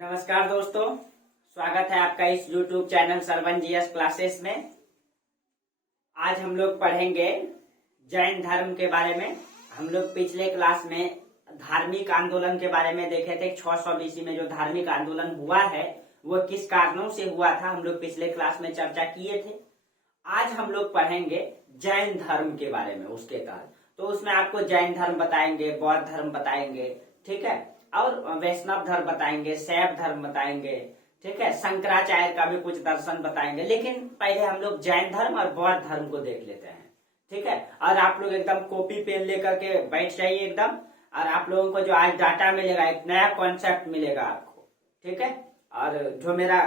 नमस्कार दोस्तों, स्वागत है आपका इस YouTube channel Sarvan GS classes में। आज हम लोग पढ़ेंगे जैन धर्म के बारे में। हम लोग पिछले क्लास में धार्मिक आंदोलन के बारे में देखे थे। 600 BC में जो धार्मिक आंदोलन हुआ है वो किस कारणों से हुआ था, हम लोग पिछले क्लास में चर्चा किए थे। आज हम लोग पढ़ेंगे जैन धर्म के बारे में। उसके तहत तो उसमें आपको जैन धर्म बताएंगे, बौद्ध धर्म बताएंगे, ठीक है, और वैष्णव धर्म बताएंगे, शैव धर्म बताएंगे, ठीक है, शंकराचार्य का भी कुछ दर्शन बताएंगे। लेकिन पहले हम लोग जैन धर्म और बौद्ध धर्म को देख लेते हैं, ठीक है। और आप लोग एकदम कॉपी पेन लेकर के बैठ जाइए एकदम, और आप लोगों को जो आज डाटा मिलेगा, एक नया कॉन्सेप्ट मिलेगा आपको, ठीक है। और जो मेरा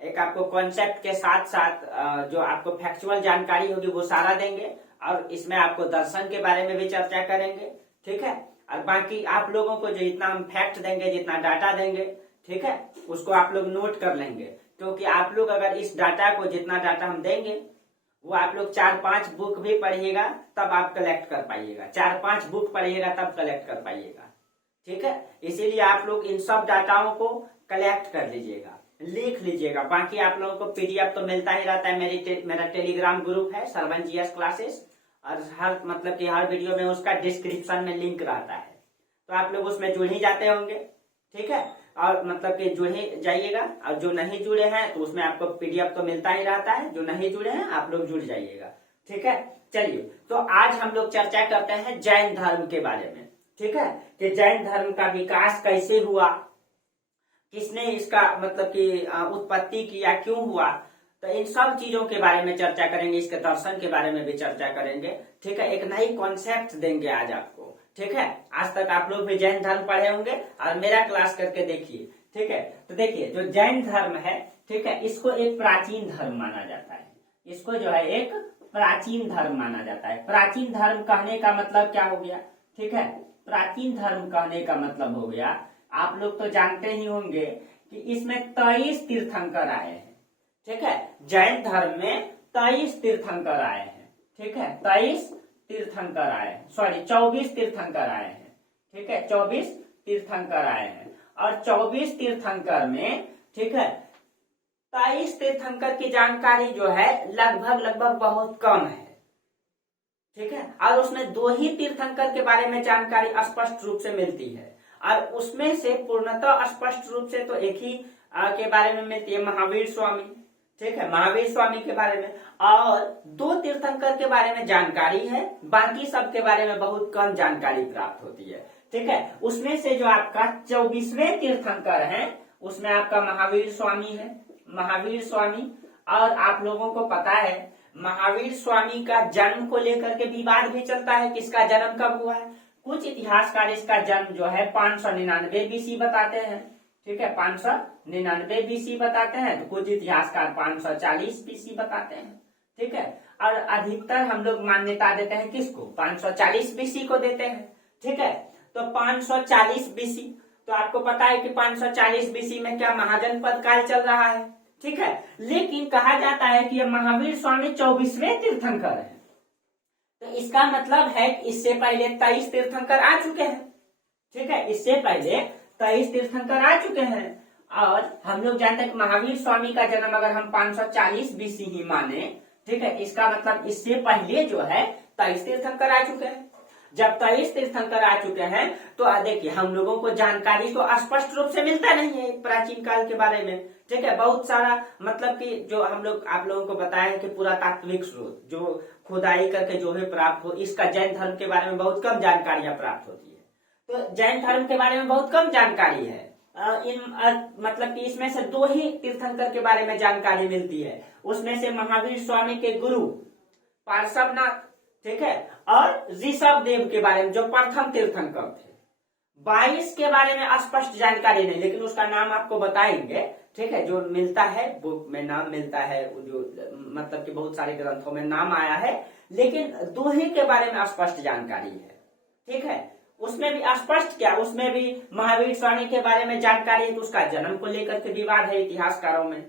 एक आपको कॉन्सेप्ट के साथ साथ जो आपको फैक्चुअल जानकारी होगी वो सारा देंगे, और इसमें आपको दर्शन के बारे में भी चर्चा करेंगे, ठीक है। और बाकी आप लोगों को जो जितना हम फैक्ट देंगे, जितना डाटा देंगे, ठीक है, उसको आप लोग नोट कर लेंगे। क्योंकि आप लोग अगर इस डाटा को, जितना डाटा हम देंगे वो आप लोग 4-5 बुक भी पढ़िएगा तब आप कलेक्ट कर पाइएगा। 4-5 बुक पढ़िएगा तब कलेक्ट कर पाइएगा, ठीक है। इसीलिए आप लोग इन सब डाटाओं को कलेक्ट कर लीजिएगा, लिख लीजिएगा। बाकी आप लोगों को PDF तो मिलता ही रहता है। मेरा टेलीग्राम ग्रुप है सरवन जीएस क्लासेस, और हर मतलब कि हर वीडियो में उसका डिस्क्रिप्शन में लिंक रहता है, तो आप लोग उसमें जुड़ ही जाते होंगे, ठीक है। और मतलब कि जुड़ ही जाइएगा, और जो नहीं जुड़े हैं तो उसमें आपको PDF तो मिलता ही रहता है। जो नहीं जुड़े हैं आप लोग जुड़ जाइएगा, ठीक है। चलिए, तो आज हम लोग चर्चा करते हैं जैन धर्म के बारे में, ठीक है, कि जैन धर्म का विकास कैसे हुआ, किसने इसका मतलब कि उत्पत्ति किया, क्यों हुआ। तो इन सब चीजों के बारे में चर्चा करेंगे, इसके दर्शन के बारे में भी चर्चा करेंगे, ठीक है। एक नई कॉन्सेप्ट देंगे आज आपको, ठीक है। आज तक आप लोग भी जैन धर्म पढ़े होंगे, और मेरा क्लास करके देखिए, ठीक है। तो देखिए, जो जैन धर्म है, ठीक है, इसको एक प्राचीन धर्म माना जाता है। इसको जो है एक प्राचीन धर्म माना जाता है। प्राचीन धर्म कहने का मतलब क्या हो गया, ठीक है। प्राचीन धर्म कहने का मतलब हो गया, आप लोग तो जानते ही होंगे कि इसमें 23 तीर्थंकर आए हैं, ठीक है। जैन धर्म में 23 तीर्थंकर आए हैं, ठीक है। 23 तीर्थंकर आए हैं, सॉरी 24 तीर्थंकर आए हैं, ठीक है। 24 तीर्थंकर आए हैं, और 24 तीर्थंकर में, ठीक है, 23 तीर्थंकर की जानकारी जो है लगभग बहुत कम है, ठीक है। और उसमें 2 ही तीर्थंकर के बारे में जानकारी स्पष्ट रूप से मिलती है, और उसमें से पूर्णतः स्पष्ट रूप से तो एक ही के बारे में मिलती है, महावीर स्वामी, ठीक है, महावीर स्वामी के बारे में। और 2 तीर्थंकर के बारे में जानकारी है, बाकी सब के बारे में बहुत कम जानकारी प्राप्त होती है, ठीक है। उसमें से जो आपका 24वें तीर्थंकर है, उसमें आपका महावीर स्वामी है, महावीर स्वामी। और आप लोगों को पता है महावीर स्वामी का जन्म को लेकर के विवाद भी चलता है, किसका जन्म कब हुआ है। कुछ इतिहासकार इसका जन्म जो है 599 BC बताते हैं, ठीक है, 599 BC बताते हैं। तो कुछ इतिहासकार 540 BC बताते हैं, ठीक है। और अधिकतर हम लोग मान्यता देते हैं किसको, 540 BC को देते हैं, ठीक है। तो 540 BC, तो आपको पता है कि 540 BC में क्या महाजनपद काल चल रहा है, ठीक है। लेकिन कहा जाता है कि यह महावीर स्वामी 24वें तीर्थंकर है। तो इसका मतलब है कि इससे पहले 23 तीर्थंकर आ चुके हैं, ठीक है। इससे पहले 23 तीर्थंकर आ चुके हैं, और हम लोग जानते हैं कि महावीर स्वामी का जन्म अगर हम 540 BC ही माने, ठीक है, इसका मतलब इससे पहले जो है 23 तीर्थंकर आ चुके हैं। जब 23 तीर्थंकर आ चुके हैं तो देखिए, हम लोगों को जानकारी तो स्पष्ट रूप से मिलता नहीं है प्राचीन काल के बारे में, ठीक है। बहुत सारा मतलब कि जो हम लोग आप लोगों को बताया कि पुरातात्विक स्रोत जो खुदाई करके जो भी प्राप्त हो, इसका जैन धर्म के बारे में बहुत कम जानकारियां प्राप्त होती है। तो जैन धर्म के बारे में बहुत कम जानकारी है। मतलब कि इसमें से 2 ही तीर्थंकर के बारे में जानकारी मिलती है। उसमें से महावीर स्वामी के गुरु पार्श्वनाथ, ठीक है, और ऋषभ देव के बारे में जो प्रथम तीर्थंकर थे। 22 के बारे में स्पष्ट जानकारी नहीं, लेकिन उसका नाम आपको बताएंगे, ठीक है। जो मिलता है बुक में नाम मिलता है, जो मतलब कि बहुत सारे ग्रंथों में नाम आया है, लेकिन 2 ही के बारे में स्पष्ट जानकारी है, ठीक है। उसमें भी स्पष्ट क्या, उसमें भी महावीर स्वामी के बारे में जानकारी है, तो उसका जन्म को लेकर के विवाद है इतिहासकारों में,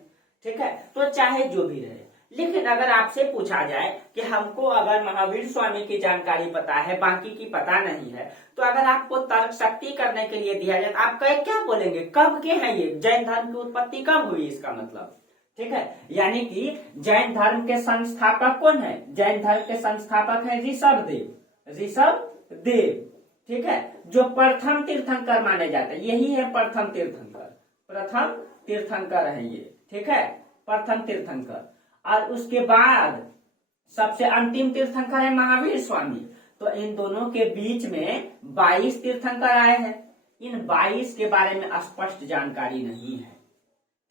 ठीक है। तो चाहे जो भी रहे, लेकिन अगर आपसे पूछा जाए कि हमको अगर महावीर स्वामी की जानकारी पता है, बाकी की पता नहीं है, तो अगर आपको तर्क शक्ति करने के लिए दिया जाए तो आप क्या बोलेंगे? कब के हैं ये? जैन धर्म की उत्पत्ति कब हुई? इसका मतलब, ठीक है, यानी कि जैन धर्म के संस्थापक कौन है? जैन धर्म के संस्थापक है ऋषभ देव। ऋषभ देव, ठीक है, जो प्रथम तीर्थंकर माने जाते हैं। यही है प्रथम तीर्थंकर। प्रथम तीर्थंकर है ये, ठीक है, प्रथम तीर्थंकर। और उसके बाद सबसे अंतिम तीर्थंकर है महावीर स्वामी। तो इन दोनों के बीच में 22 तीर्थंकर आए हैं। इन 22 के बारे में स्पष्ट जानकारी नहीं है,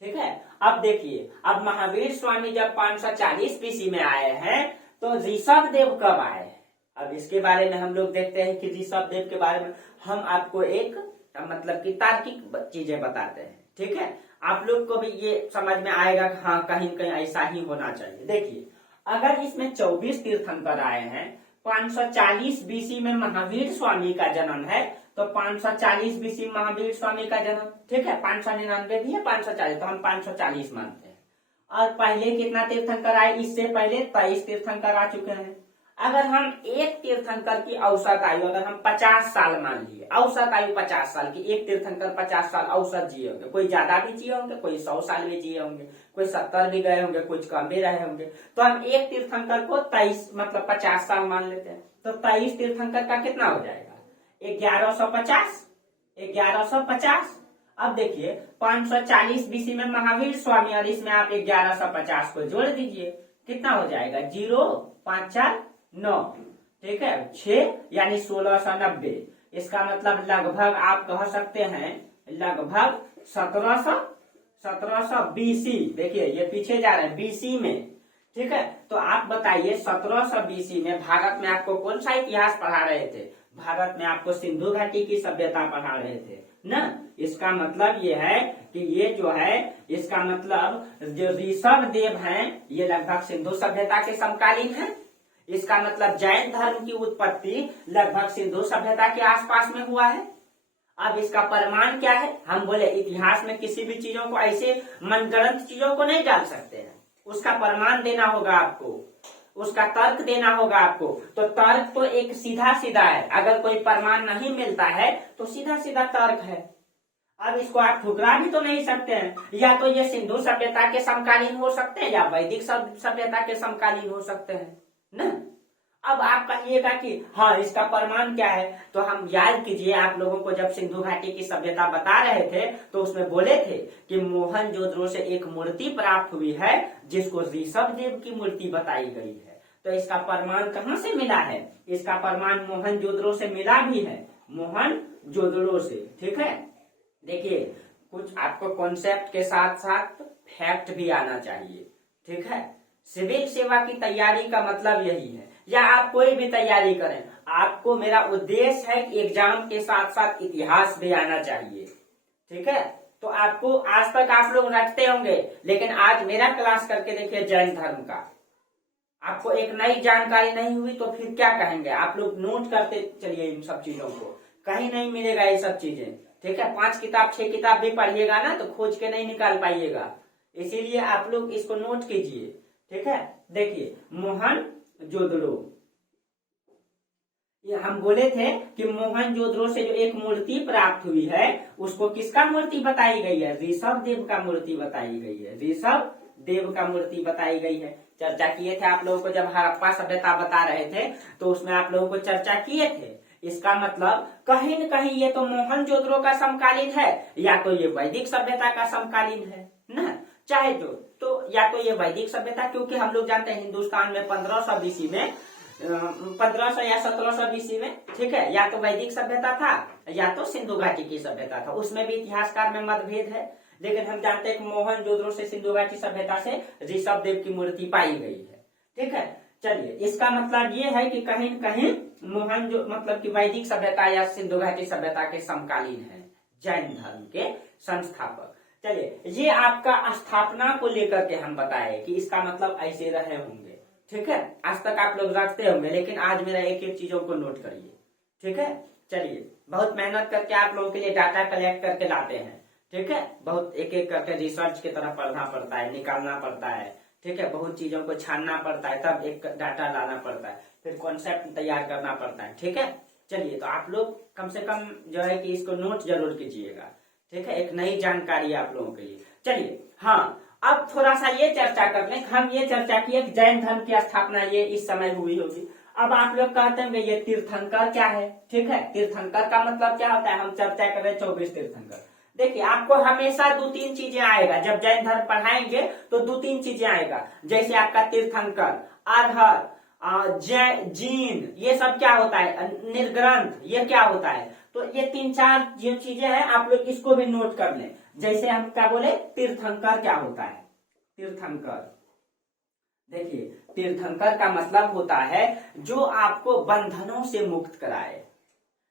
ठीक है। अब देखिए, अब महावीर स्वामी जब 540 बीसी में आए हैं, तो ऋषभ देव कब आए? अब इसके बारे में हम लोग देखते हैं कि ऋषभ देव के बारे में हम आपको एक मतलब कि तार्किक चीजें बताते हैं, ठीक है। आप लोग को भी ये समझ में आएगा कि हाँ, कहीं कहीं ऐसा ही होना चाहिए। देखिए, अगर इसमें 24 तीर्थंकर आए हैं, 540 बीसी में महावीर स्वामी का जन्म है, तो 540 बीसी महावीर स्वामी का जन्म, ठीक है। 599 भी है, 540, तो हम 540 मानते हैं। और पहले कितना तीर्थंकर आए? इससे पहले 23 तीर्थंकर आ चुके हैं। अगर हम एक तीर्थंकर की औसत आयु अगर हम 50 साल मान लिए, औसत आयु 50 साल की, एक तीर्थंकर 50 साल औसत जिए होंगे, कोई ज्यादा भी जिए होंगे, कोई 100 साल भी जिए होंगे, कोई 70 भी गए होंगे, कुछ कम भी रहे होंगे, तो हम एक तीर्थंकर को 23 मतलब 50 साल मान लेते हैं। तो 23 तीर्थंकर का कितना हो जाएगा? 1150। 1150। अब देखिए, 540 बीसी में महावीर स्वामी और इसमें आप 1150 को जोड़ दीजिए, कितना हो जाएगा? 0 5 4 9, ठीक है, 6 यानी 1690। इसका मतलब लगभग आप कह सकते हैं लगभग 1700 बीसी। देखिए, ये पीछे जा रहे हैं बीसी में, ठीक है। तो आप बताइए 1700 बीसी में भारत में आपको कौन सा इतिहास पढ़ा रहे थे? भारत में आपको सिंधु घाटी की सभ्यता पढ़ा रहे थे ना। इसका मतलब ये है कि ये जो है, इसका मतलब जो ऋषभ देव हैं, ये लगभग सिंधु सभ्यता के समकालीन है। इसका मतलब जैन धर्म की उत्पत्ति लगभग सिंधु सभ्यता के आसपास में हुआ है। अब इसका प्रमाण क्या है? हम बोले इतिहास में किसी भी चीजों को ऐसे मनगढ़ंत चीजों को नहीं डाल सकते हैं, उसका प्रमाण देना होगा आपको, उसका तर्क देना होगा आपको। तो तर्क तो एक सीधा सीधा है, अगर कोई प्रमाण नहीं मिलता है तो सीधा सीधा तर्क है। अब इसको आप ठुकरा भी तो नहीं सकते हैं, या तो ये सिंधु सभ्यता के समकालीन हो सकते हैं या वैदिक सभ्यता के समकालीन हो सकते हैं ना। अब आप कहिएगा कि हाँ, इसका प्रमाण क्या है? तो हम याद कीजिए, आप लोगों को जब सिंधु घाटी की सभ्यता बता रहे थे तो उसमें बोले थे कि मोहनजोदड़ो से एक मूर्ति प्राप्त हुई है जिसको ऋषभ देव की मूर्ति बताई गई है। तो इसका प्रमाण कहाँ से मिला है? इसका प्रमाण मोहनजोदड़ो से मिला भी है, मोहनजोदड़ो से, ठीक है। देखिए, कुछ आपको कॉन्सेप्ट के साथ साथ फैक्ट भी आना चाहिए, ठीक है। सिविल सेवा की तैयारी का मतलब यही है, या आप कोई भी तैयारी करें, आपको मेरा उद्देश्य है कि एग्जाम के साथ साथ इतिहास भी आना चाहिए, ठीक है। तो आपको आज तक आप लोग रटते होंगे, लेकिन आज मेरा क्लास करके देखिए जैन धर्म का, आपको एक नई जानकारी नहीं हुई तो फिर क्या कहेंगे? आप लोग नोट करते चलिए इन सब चीजों को, कहीं नहीं मिलेगा ये सब चीजें, ठीक है। 5 किताब 6 किताब भी पढ़िएगा ना तो खोज के नहीं निकाल पाइएगा, इसीलिए आप लोग इसको नोट कीजिए, ठीक है। देखिए, मोहनजोदड़ो, ये हम बोले थे कि मोहनजोदड़ो से जो एक मूर्ति प्राप्त हुई है उसको किसका मूर्ति बताई गई है? ऋषभ देव का मूर्ति बताई गई है, ऋषभ देव का मूर्ति बताई गई है। चर्चा किए थे आप लोगों को जब हड़प्पा सभ्यता बता रहे थे, तो उसमें आप लोगों को चर्चा किए थे। इसका मतलब कहीं न कहीं ये तो मोहनजोदड़ो का समकालीन है, या तो ये वैदिक सभ्यता का समकालीन है ना। चाहे तो या तो ये वैदिक सभ्यता, क्योंकि हम लोग जानते हैं हिंदुस्तान में 1500 बीसी में 1500 या 1700 बीसी में, ठीक है, या तो वैदिक सभ्यता था या तो सिंधु घाटी की सभ्यता था। उसमें भी इतिहासकार में मतभेद है, लेकिन हम जानते हैं कि मोहनजोदड़ो से सिंधु घाटी सभ्यता से ऋषभ देव की मूर्ति पाई गई है, ठीक है। चलिए, इसका मतलब ये है कि कहीं न कहीं मतलब कि वैदिक सभ्यता या सिंधु घाटी सभ्यता के समकालीन है जैन धर्म के संस्थापक। चलिए, ये आपका स्थापना को लेकर के हम बताए कि इसका मतलब ऐसे रहे होंगे, ठीक है। आज तक आप लोग रखते होंगे, लेकिन आज मेरा एक एक चीजों को नोट करिए, ठीक है। चलिए, बहुत मेहनत करके आप लोगों के लिए डाटा कलेक्ट करके लाते हैं, ठीक है। बहुत एक एक करके रिसर्च की तरफ पढ़ना पड़ता है, निकालना पड़ता है, ठीक है, बहुत चीजों को छानना पड़ता है, तब एक डाटा लाना पड़ता है, फिर कॉन्सेप्ट तैयार करना पड़ता है। ठीक है, चलिए, तो आप लोग कम से कम जो है कि इसको नोट जरूर कीजिएगा। ठीक है, एक नई जानकारी आप लोगों के लिए। चलिए, हाँ, अब थोड़ा सा ये चर्चा कर लें। हम ये चर्चा किए कि जैन धर्म की स्थापना ये इस समय हुई होगी। अब आप लोग कहते हैं ये तीर्थंकर क्या है। ठीक है, तीर्थंकर का मतलब क्या होता है, हम चर्चा कर रहे हैं 24 तीर्थंकर। देखिए, आपको हमेशा 2-3 चीजें आएगा जब जैन धर्म पढ़ाएंगे, तो 2-3 चीजें आएगा। जैसे आपका तीर्थंकर, अरहर, जीन, ये सब क्या होता है, निर्ग्रंथ, ये क्या होता है। तो ये 3-4 जो चीजें हैं, आप लोग इसको भी नोट कर लें। जैसे हम क्या बोले, तीर्थंकर क्या होता है। तीर्थंकर, देखिए, तीर्थंकर का मतलब होता है जो आपको बंधनों से मुक्त कराए,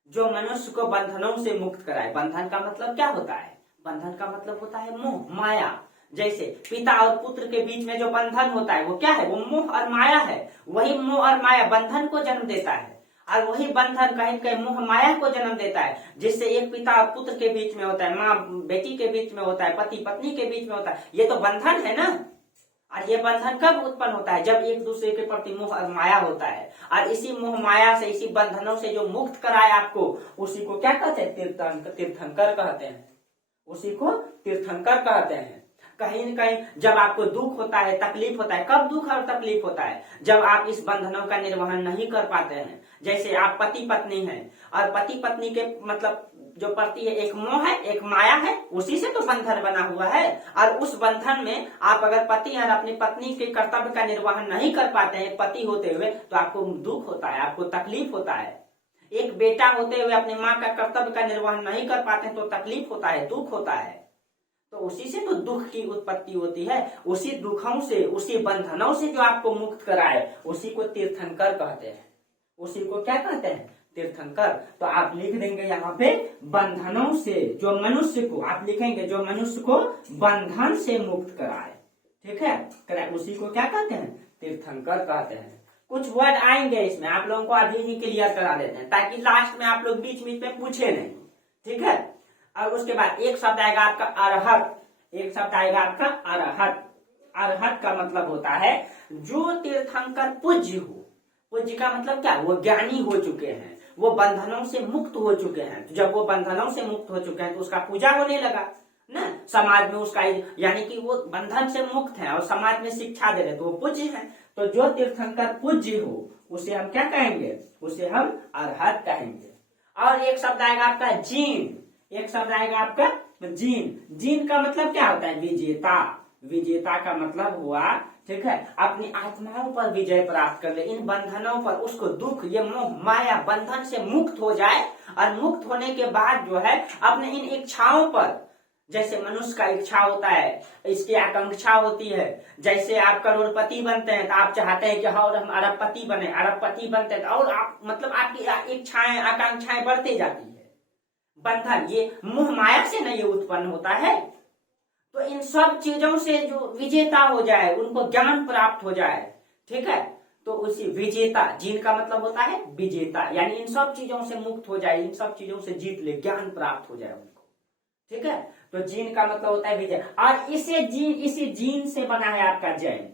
जो मनुष्य को बंधनों से मुक्त कराए। बंधन का मतलब क्या होता है, बंधन का मतलब होता है मोह माया। जैसे पिता और पुत्र के बीच में जो बंधन होता है वो क्या है, वो मोह और माया है। वही मोह और माया बंधन को जन्म देता है, और वही बंधन कहीं कहीं मोह माया को जन्म देता है, जिससे एक पिता और पुत्र के बीच में होता है, माँ बेटी के बीच में होता है, पति पत्नी के बीच में होता है। ये तो बंधन है ना। और ये बंधन कब उत्पन्न होता है, जब एक दूसरे के प्रति मोह और माया होता है। और इसी मोह माया से, इसी बंधनों से जो मुक्त कराए आपको, उसी को क्या कहते हैं, तीर्थंकर कहते हैं। उसी को तीर्थंकर कहते हैं। कहीं न कहीं जब आपको दुख होता है, तकलीफ होता है, कब दुख और तकलीफ होता है, जब आप इस बंधनों का निर्वहन नहीं कर पाते हैं। जैसे आप पति पत्नी हैं, और पति पत्नी के मतलब जो पति है, एक मोह है, एक माया है, उसी से तो बंधन बना हुआ है। और उस बंधन में आप अगर पति और अपनी पत्नी के कर्तव्य का निर्वहन नहीं कर पाते हैं पति होते हुए, तो आपको दुख होता है, आपको तकलीफ होता है। एक बेटा होते हुए अपनी माँ का कर्तव्य का निर्वहन नहीं कर पाते हैं, तो तकलीफ होता है, दुख होता है। तो उसी से तो दुख की उत्पत्ति होती है। उसी दुखों से, उसी बंधनों से जो आपको मुक्त कराए, उसी को तीर्थंकर कहते हैं। उसी को क्या कहते हैं, तीर्थंकर। तो आप लिख देंगे यहाँ पे, बंधनों से जो मनुष्य को, आप लिखेंगे जो मनुष्य को बंधन से मुक्त कराए। ठीक है, कराए, उसी को क्या कहते हैं, तीर्थंकर कहते हैं। कुछ वर्ड आएंगे इसमें, आप लोगों को अभी ही क्लियर करा देते हैं, ताकि लास्ट में आप लोग बीच बीच में पूछे नहीं। ठीक है, और उसके बाद एक शब्द आएगा आपका अरहत। एक शब्द आएगा आपका अरहत। अरहत का मतलब होता है जो तीर्थंकर पूज्य हो। पूज्य का मतलब क्या, वो ज्ञानी हो चुके हैं, वो बंधनों से मुक्त हो चुके हैं। तो जब वो बंधनों से मुक्त हो चुके हैं, तो उसका पूजा होने लगा ना समाज में, उसका यानी कि वो बंधन से मुक्त है और समाज में शिक्षा दे रहे, तो वो पूज्य है। तो जो तीर्थंकर पूज्य हो, उसे हम क्या कहेंगे, उसे हम अरहत कहेंगे। और एक शब्द आएगा आपका जीन। एक शब्द आएगा आपका जीन। जीन का मतलब क्या होता है, विजेता। विजेता का मतलब हुआ, ठीक है, अपनी आत्माओं पर विजय प्राप्त कर ले, इन बंधनों पर, उसको दुख, ये मोह माया बंधन से मुक्त हो जाए। और मुक्त होने के बाद जो है अपने इन इच्छाओं पर, जैसे मनुष्य का इच्छा होता है, इसकी आकांक्षा होती है। जैसे आप करोड़पति बनते हैं तो आप चाहते हैं कि हाँ और हम अरबपति बने, अरबपति बनते हैं और आप मतलब आपकी इच्छाएं आकांक्षाएं बढ़ती जाती है। बंधन ये मोह माया से नहीं उत्पन्न होता है। तो इन सब चीजों से जो विजेता हो जाए, उनको ज्ञान प्राप्त हो जाए, ठीक है, तो उसी विजेता, जीन का मतलब होता है विजेता, यानी इन सब चीजों से मुक्त हो जाए, इन सब चीजों से जीत ले, ज्ञान प्राप्त हो जाए उनको। ठीक है, तो जीन का मतलब होता है विजय। और इसी जीन से बना है आपका जैन।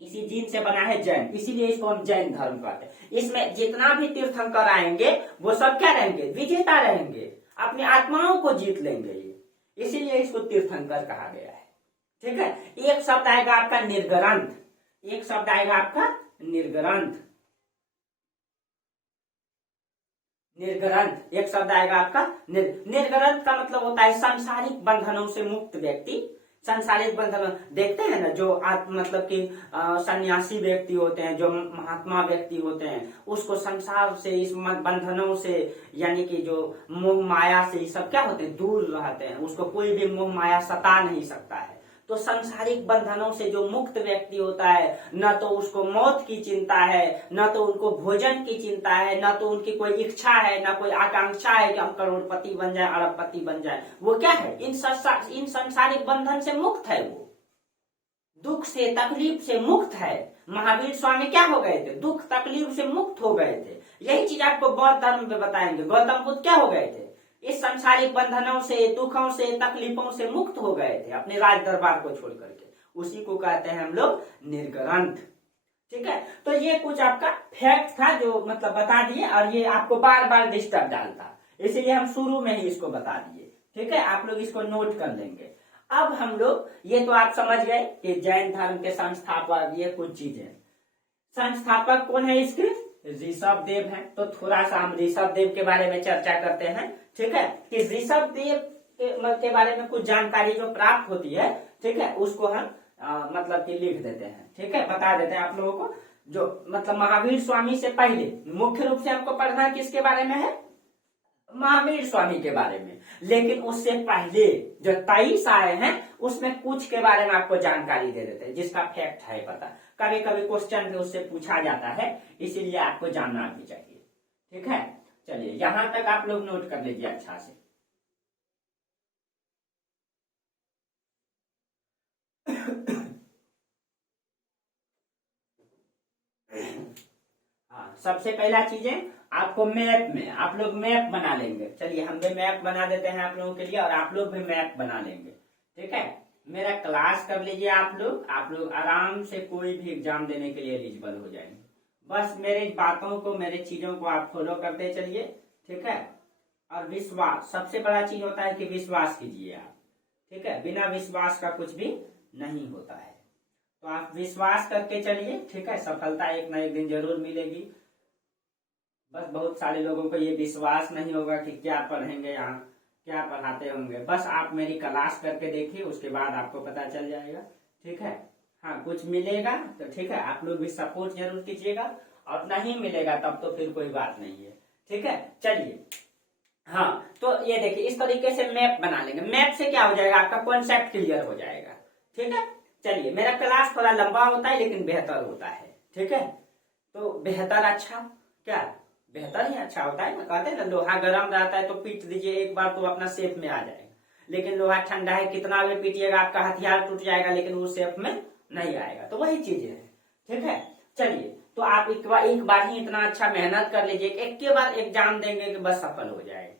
इसी जीन से बना है जैन, इसीलिए इसको हम जैन धर्म कहते हैं। इसमें जितना भी तीर्थंकर आएंगे वो सब क्या रहेंगे, विजेता रहेंगे, अपनी आत्माओं को जीत लेंगे, इसीलिए इसको तीर्थंकर कहा गया है। ठीक है, एक शब्द आएगा आपका निर्ग्रंथ। एक शब्द आएगा आपका निर्ग्रंथ। निर्ग्रंथ एक शब्द आएगा आपका निर्ग्रंथ का मतलब होता है सांसारिक बंधनों से मुक्त व्यक्ति। सांसारिक बंधन देखते हैं ना, जो मतलब कि सन्यासी व्यक्ति होते हैं, जो महात्मा व्यक्ति होते हैं, उसको संसार से, इस बंधनों से, यानी कि जो मोह माया से, ये सब क्या होते हैं, दूर रहते हैं, उसको कोई भी मोह माया सता नहीं सकता है। तो सांसारिक बंधनों से जो मुक्त व्यक्ति होता है, न तो उसको मौत की चिंता है, न तो उनको भोजन की चिंता है, न तो उनकी कोई इच्छा है, न कोई आकांक्षा है कि हम करोड़पति बन जाए, अरबपति बन जाए। वो क्या है, इन सांसारिक बंधन से मुक्त है, वो दुख से तकलीफ से मुक्त है। महावीर स्वामी क्या हो गए थे, दुख तकलीफ से मुक्त हो गए थे। यही चीज आपको बौद्ध धर्म में बताएंगे। गौतम बुद्ध क्या हो गए थे, इस संसारिक बंधनों से, दुखों से, तकलीफों से मुक्त हो गए थे, अपने राज दरबार को छोड़ करके। उसी को कहते हैं हम लोग निर्ग्रंथ। ठीक है, तो ये कुछ आपका फैक्ट था जो मतलब बता दिए, और ये आपको बार बार डिस्टर्ब डालता, इसीलिए हम शुरू में ही इसको बता दिए। ठीक है, आप लोग इसको नोट कर लेंगे। अब हम लोग, ये तो आप समझ गए कि जैन धर्म के संस्थापक, ये कुछ चीजें। संस्थापक कौन है इसके? ऋषभ देव है। तो थोड़ा सा हम ऋषभ देव के बारे में चर्चा करते हैं। ठीक है, कि ऋषभ देव के बारे में कुछ जानकारी जो प्राप्त होती है, ठीक है, उसको हम मतलब कि लिख देते हैं। ठीक है, बता देते हैं आप लोगों को। जो मतलब महावीर स्वामी से पहले मुख्य रूप से हमको पढ़ना किसके बारे में है? महावीर स्वामी के बारे में। लेकिन उससे पहले जो 23 आए हैं उसमें कुछ के बारे में आपको जानकारी दे देते हैं, जिसका फैक्ट है पता। कभी कभी क्वेश्चन में उससे पूछा जाता है, इसीलिए आपको जानना भी चाहिए। ठीक है, चलिए यहां तक आप लोग नोट कर लीजिए अच्छा से। हाँ, सबसे पहला चीज है आपको मैप में, आप लोग मैप बना लेंगे। चलिए हम भी मैप बना देते हैं आप लोगों के लिए, और आप लोग भी मैप बना लेंगे। ठीक है, मेरा क्लास कर लीजिए आप लोग आराम से कोई भी एग्जाम देने के लिए एलिजिबल हो जाएंगे। बस मेरी बातों को, मेरे चीजों को आप फॉलो करते चलिए। ठीक है, और विश्वास, सबसे बड़ा चीज होता है कि विश्वास कीजिए आप। ठीक है, बिना विश्वास का कुछ भी नहीं होता है, तो आप विश्वास करके चलिए। ठीक है, सफलता एक ना एक दिन जरूर मिलेगी। बस बहुत सारे लोगों को ये विश्वास नहीं होगा कि क्या पढ़ेंगे, यहाँ क्या पढ़ाते होंगे। बस आप मेरी क्लास करके देखिए, उसके बाद आपको पता चल जाएगा। ठीक है, हाँ कुछ मिलेगा तो ठीक है, आप लोग भी सपोर्ट जरूर कीजिएगा, और नहीं मिलेगा तब तो फिर कोई बात नहीं है। ठीक है, चलिए हाँ, तो ये देखिए इस तरीके से मैप बना लेंगे। मैप से क्या हो जाएगा, आपका कॉन्सेप्ट क्लियर हो जाएगा। ठीक है, चलिए मेरा क्लास थोड़ा लंबा होता है लेकिन बेहतर होता है। ठीक है, तो बेहतर अच्छा, क्या बेहतर ही अच्छा होता है ना। कहते हैं ना, लोहा गर्म रहता है तो पीट दीजिए एक बार तो अपना शेप में आ जाएगा, लेकिन लोहा ठंडा है कितना भी पीटिएगा आपका हथियार टूट जाएगा, लेकिन वो शेप में नहीं आएगा। तो वही चीज है। ठीक है, चलिए तो आप एक बार ही इतना अच्छा मेहनत कर लीजिए, एक के बाद एग्जाम देंगे कि बस सफल हो जाएंगे।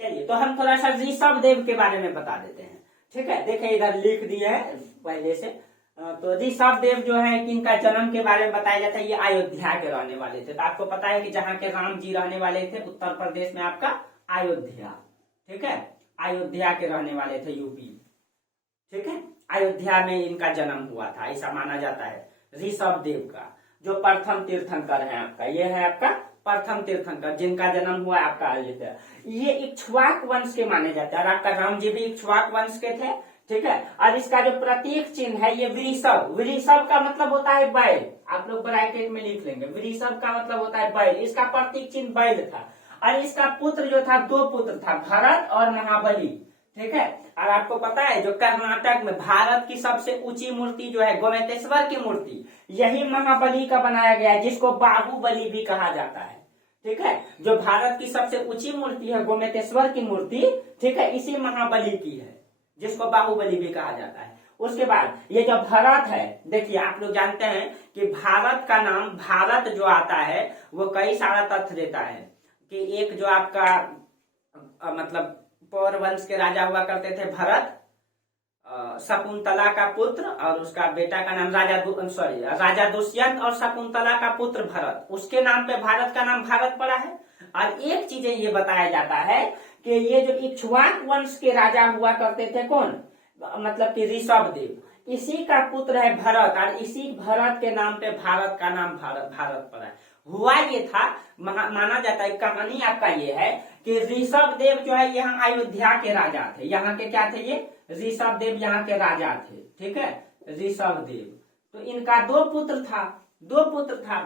चलिए तो हम थोड़ा सा ऋषभ देव के बारे में बता देते हैं। ठीक है, देखिए इधर लिख दिए है पहले से। तो ऋषभ देव जो है इनका जन्म के बारे में बताया जाता है। ये अयोध्या के रहने वाले थे। तो आपको पता है कि जहाँ के राम जी रहने वाले थे उत्तर प्रदेश में आपका अयोध्या। ठीक है, अयोध्या के रहने वाले थे, यूपी। ठीक है, अयोध्या में इनका जन्म हुआ था, ऐसा माना जाता है। ऋषभ देव का जो प्रथम तीर्थंकर है आपका, ये है आपका प्रथम तीर्थंकर, जिनका जन्म हुआ आपका अयोध्या। ये इक्ष्वाक वंश के माने जाते हैं, और आपका राम जी भी इक्ष्वाक वंश के थे। ठीक है, और इसका जो प्रतीक चिन्ह है ये वृषभ, वृषभ का मतलब होता है बैल। आप लोग ब्रैकेट में लिख लेंगे, वृषभ का मतलब होता है बैल। इसका प्रतीक चिन्ह बैल था, और इसका पुत्र जो था, 2 पुत्र था, भरत और महाबली। ठीक है, और आपको पता है जो कर्नाटक में भारत की सबसे ऊंची मूर्ति जो है गोमतेश्वर की मूर्ति, यही महाबली का बनाया गया है, जिसको बाहुबली भी कहा जाता है। ठीक है, जो भारत की सबसे ऊंची मूर्ति है गोमतेश्वर की मूर्ति, ठीक है, इसी महाबली की है, जिसको बाहुबली भी कहा जाता है। उसके बाद ये जो भरत है, देखिए आप लोग जानते हैं कि भारत का नाम, भारत जो आता है वो कई सारा तथ्य देता है। कि एक जो आपका मतलब पौर वंश के राजा हुआ करते थे भरत, शकुंतला का पुत्र, और उसका बेटा का नाम राजा दुष्यंत, और शकुंतला का पुत्र भरत, उसके नाम पे भारत का नाम भारत पड़ा है। और एक चीज ये बताया जाता है कि ये जो इक्ष्वाक वंश के राजा हुआ करते थे, कौन, मतलब कि ऋषभ देव, इसी का पुत्र है भरत, और इसी भरत के नाम पे भारत का नाम भारत पड़ा है। हुआ ये था, माना जाता है, कहानी आपका ये है कि ऋषभ देव जो है यहाँ अयोध्या के राजा थे। यहाँ के क्या थे ये, ऋषभ देव यहाँ के राजा थे। ठीक है, ऋषभ देव, तो इनका 2 पुत्र था,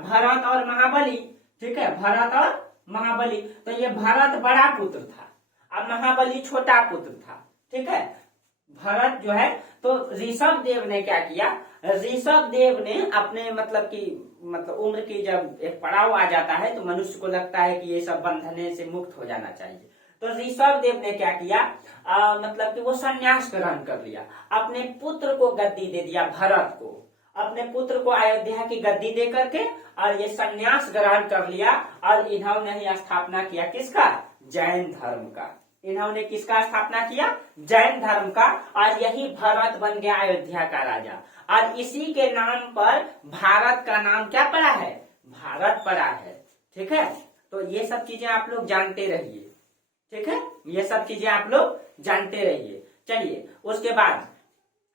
भरत और महाबली। ठीक है, भरत और महाबली। तो ये भरत बड़ा पुत्र था और महाबली छोटा पुत्र था। ठीक है, भरत जो है, तो ऋषभ देव ने क्या किया, ऋषभ देव ने अपने मतलब उम्र की जब एक पड़ाव आ जाता है तो मनुष्य को लगता है कि ये सब बंधने से मुक्त हो जाना चाहिए। तो ऋषभ देव ने क्या किया, मतलब कि वो संन्यास ग्रहण कर लिया, अपने पुत्र को गद्दी दे दिया, भरत को, अपने पुत्र को अयोध्या की गद्दी दे करके, और ये संन्यास ग्रहण कर लिया, और इन्होंने ही स्थापना किया किसका, जैन धर्म का। इन्होंने किसका स्थापना किया? जैन धर्म का। और यही भरत बन गया अयोध्या का राजा। और इसी के नाम पर भारत का नाम क्या पड़ा है? भारत पड़ा है। ठीक है, तो ये सब चीजें आप लोग जानते रहिए। ठीक है, ये सब चीजें आप लोग जानते रहिए। चलिए उसके बाद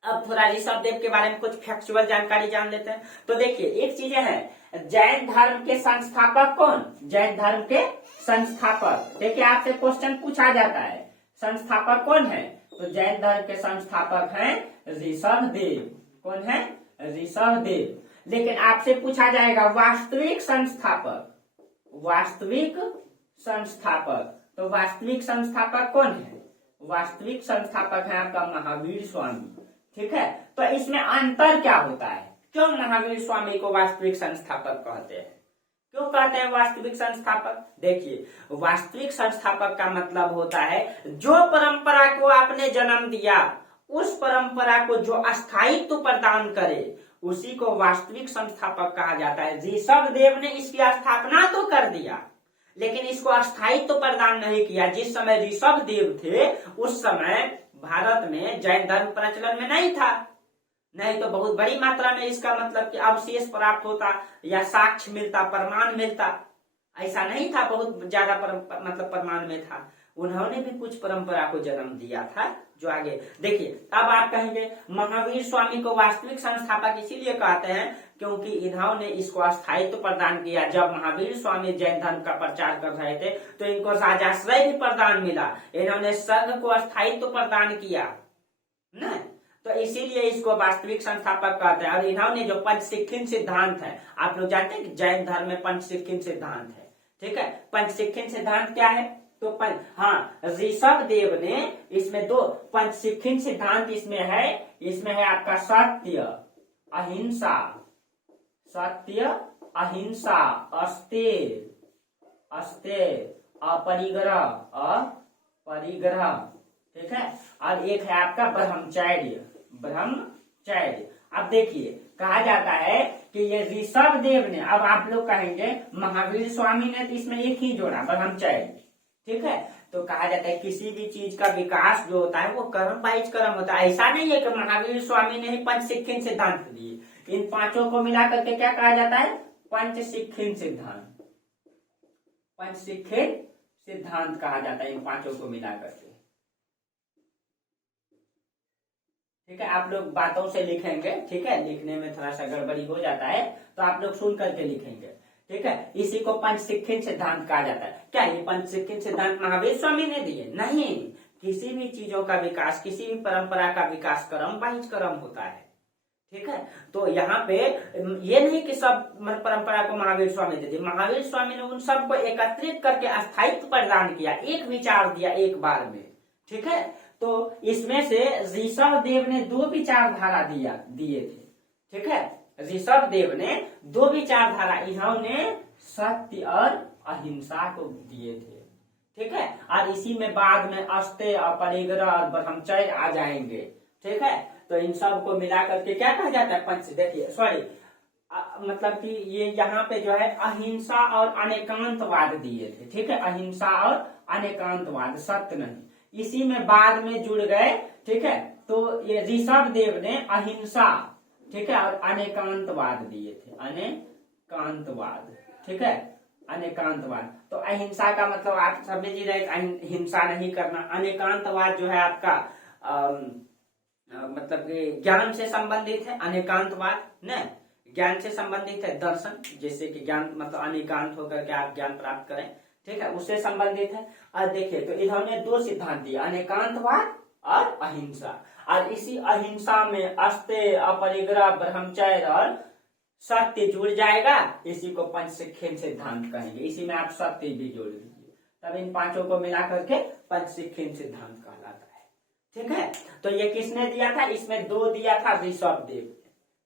अब थोड़ा ऋषभदेव के बारे में कुछ फैक्चुअल जानकारी जान लेते हैं। तो देखिए एक चीजें हैं, जैन धर्म के संस्थापक कौन? जैन धर्म के संस्थापक। देखिए आपसे क्वेश्चन पूछा जाता है, संस्थापक कौन है? तो जैन धर्म के संस्थापक हैं ऋषभदेव। कौन है? ऋषभदेव। लेकिन आपसे पूछा जाएगा वास्तविक संस्थापक। वास्तविक संस्थापक, तो वास्तविक संस्थापक कौन है? वास्तविक संस्थापक है आपका महावीर स्वामी। ठीक है, तो इसमें अंतर क्या होता है? क्यों महावीर स्वामी को वास्तविक संस्थापक कहते हैं? क्यों कहते हैं वास्तविक संस्थापक? देखिए वास्तविक संस्थापक का मतलब होता है जो परंपरा को आपने जन्म दिया, उस परंपरा को जो अस्थायित्व प्रदान करे, उसी को वास्तविक संस्थापक कहा जाता है। ऋषभदेव ने इसकी स्थापना तो कर दिया, लेकिन इसको अस्थायित्व प्रदान नहीं किया। जिस समय ऋषभदेव थे उस समय भारत में जैन धर्म प्रचलन में नहीं था, नहीं तो बहुत बड़ी मात्रा में इसका मतलब कि अवशेष प्राप्त होता या साक्ष्य मिलता, प्रमाण मिलता। ऐसा नहीं था, बहुत ज्यादा मतलब प्रमाण में था। उन्होंने भी कुछ परंपरा को जन्म दिया था जो आगे देखिए। अब आप कहेंगे महावीर स्वामी को वास्तविक संस्थापक इसीलिए कहते हैं क्योंकि इन्होंने इसको स्थायित्व प्रदान किया। जब महावीर स्वामी जैन धर्म का प्रचार कर रहे थे तो इनको राजाश्रय भी प्रदान मिला, इन्होंने संघ को स्थायित्व प्रदान किया न, तो इसीलिए इसको वास्तविक संस्थापक कहते हैं। और इन्होंने जो पंचशिखिन सिद्धांत है, आप लोग जानते हैं कि जैन धर्म में पंचशिखिन सिद्धांत है। ठीक है, पंचशिखिन सिद्धांत क्या है? तो हाँ, ऋषभदेव ने इसमें दो पंचशिखिन सिद्धांत इसमें है आपका सत्य, अहिंसा, सत्य, अहिंसा, अस्तेय, अपरिग्रह, अपरिग्रह। ठीक है, और एक है आपका ब्रह्मचर्य। अब देखिए कहा जाता है कि ये ऋषभदेव ने, अब आप लोग कहेंगे महावीर स्वामी ने तो इसमें एक ही जोड़ा, ब्रह्मचर्य। ठीक है, तो कहा जाता है किसी भी चीज का विकास जो होता है वो कर्म वाइज कर्म होता है। ऐसा नहीं है कि महावीर स्वामी ने ही पंचशिखिन सिद्धांत दिए। इन पांचों को मिला करके क्या कहा जाता है? पंचशिखिन सिद्धांत। पंचशिखिन सिद्धांत कहा जाता है इन पांचों को मिला करके। ठीक है, आप लोग बातों से लिखेंगे। ठीक है, लिखने में थोड़ा सा गड़बड़ी हो जाता है तो आप लोग सुन करके लिखेंगे। ठीक है, इसी को पंचशिखिन सिद्धांत कहा जाता है। क्या ये पंचशिखिन सिद्धांत महावीर स्वामी ने दिए? नहीं, किसी भी चीजों का विकास, किसी भी परंपरा का विकास कर्म वाइज कर्म होता है। ठीक है, तो यहाँ पे ये नहीं कि सब परंपरा को महावीर स्वामी दे दी। महावीर स्वामी ने उन सबको एकत्रित करके अस्थायित्व प्रदान किया, एक विचार दिया एक बार में। ठीक है, तो इसमें से ऋषभदेव ने दो विचारधारा दिए थे। ठीक है, ऋषभदेव ने दो विचारधारा, इन्होंने सत्य और अहिंसा को दिए थे। ठीक है, और इसी में बाद में अस्तेय, अपरिग्रह और ब्रह्मचर्य आ जाएंगे। ठीक है, तो इन सब को मिला करके क्या कहा जाता है? पंच। देखिए मतलब कि ये यहाँ पे जो है अहिंसा और अनेकांतवाद दिए थे। ठीक है, अहिंसा और अनेकांतवाद, सत्य नहीं, इसी में बाद में जुड़ गए। ठीक है, तो ये ऋषभदेव ने अहिंसा, ठीक है, और अनेकांतवाद दिए थे, अनेकांतवाद। ठीक है, अनेकांतवाद, तो अहिंसा का मतलब आप समझ ही रहे, हिंसा नहीं करना। अनेकांतवाद जो है आपका मतलब कि ज्ञान से संबंधित है। अनेकांतवाद न ज्ञान से संबंधित है, दर्शन, जैसे कि ज्ञान मतलब अनेकांत होकर के आप ज्ञान प्राप्त करें। ठीक है, उससे संबंधित है। और देखिए तो इन्होंने दो सिद्धांत दिए, अनेकांतवाद और अहिंसा। और इसी अहिंसा में अस्तेय, अपरिग्रह, ब्रह्मचर्य और सत्य जुड़ जाएगा, इसी को पंचशिखिन सिद्धांत कहेंगे। इसी में आप सत्य भी जोड़ लीजिए, तब इन पांचों को मिला करके पंचशिखिन सिद्धांत कहलाता है। ठीक है, तो ये किसने दिया था? इसमें दो दिया था ऋषभदेव।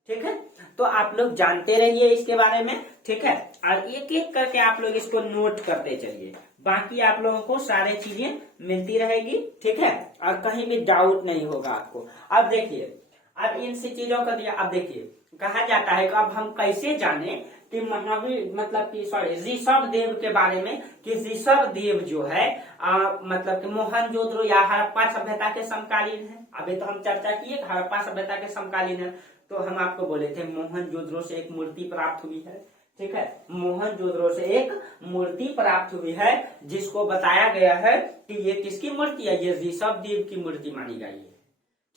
ठीक है, तो आप लोग जानते रहिए इसके बारे में। ठीक है, और एक एक करके आप लोग इसको नोट करते चलिए, बाकी आप लोगों को सारे चीजें मिलती रहेगी। ठीक है, और कहीं भी डाउट नहीं होगा आपको। अब देखिए, अब इन सी चीजों का दिया। अब देखिए कहा जाता है कि अब हम कैसे जाने कि महावीर मतलब कि सॉरी ऋषभ देव के बारे में कि ऋषभ देव जो है मतलब कि मोहनजोदड़ो या हड़प्पा सभ्यता के समकालीन है। अभी तो हम चर्चा किए हड़प्पा सभ्यता के समकालीन है, तो हम आपको बोले थे मोहनजोदड़ो से एक मूर्ति प्राप्त हुई है। ठीक है, मोहनजोदड़ो से एक मूर्ति प्राप्त हुई है जिसको बताया गया है कि ये किसकी मूर्ति है, ये ऋषभ देव की मूर्ति मानी गई है।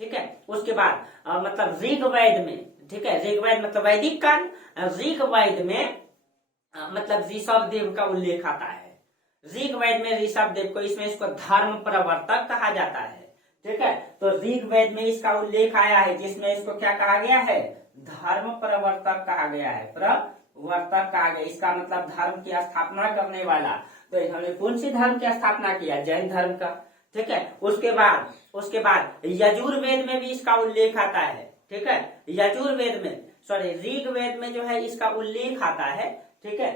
ठीक है, उसके बाद मतलब ऋग्वेद में, ठीक है, ऋग्वेद मतलब वैदिक काल, ऋग्वेद में मतलब ऋषभ देव का उल्लेख आता है। ऋग्वेद में ऋषभ देव को इसमें इसको धर्म प्रवर्तक कहा जाता है। ठीक है, तो ऋग्वेद में इसका उल्लेख आया है जिसमें इसको क्या कहा गया है, धर्म प्रवर्तक कहा गया है, प्रवर्तक कहा गया। इसका मतलब धर्म की स्थापना करने वाला। तो इन्होंने कौन सी धर्म की स्थापना किया, जैन धर्म का। ठीक है, उसके बाद यजुर्वेद में भी इसका उल्लेख आता है। ठीक है, यजुर्वेद में सॉरी ऋग्वेद में जो है इसका उल्लेख आता है। ठीक है,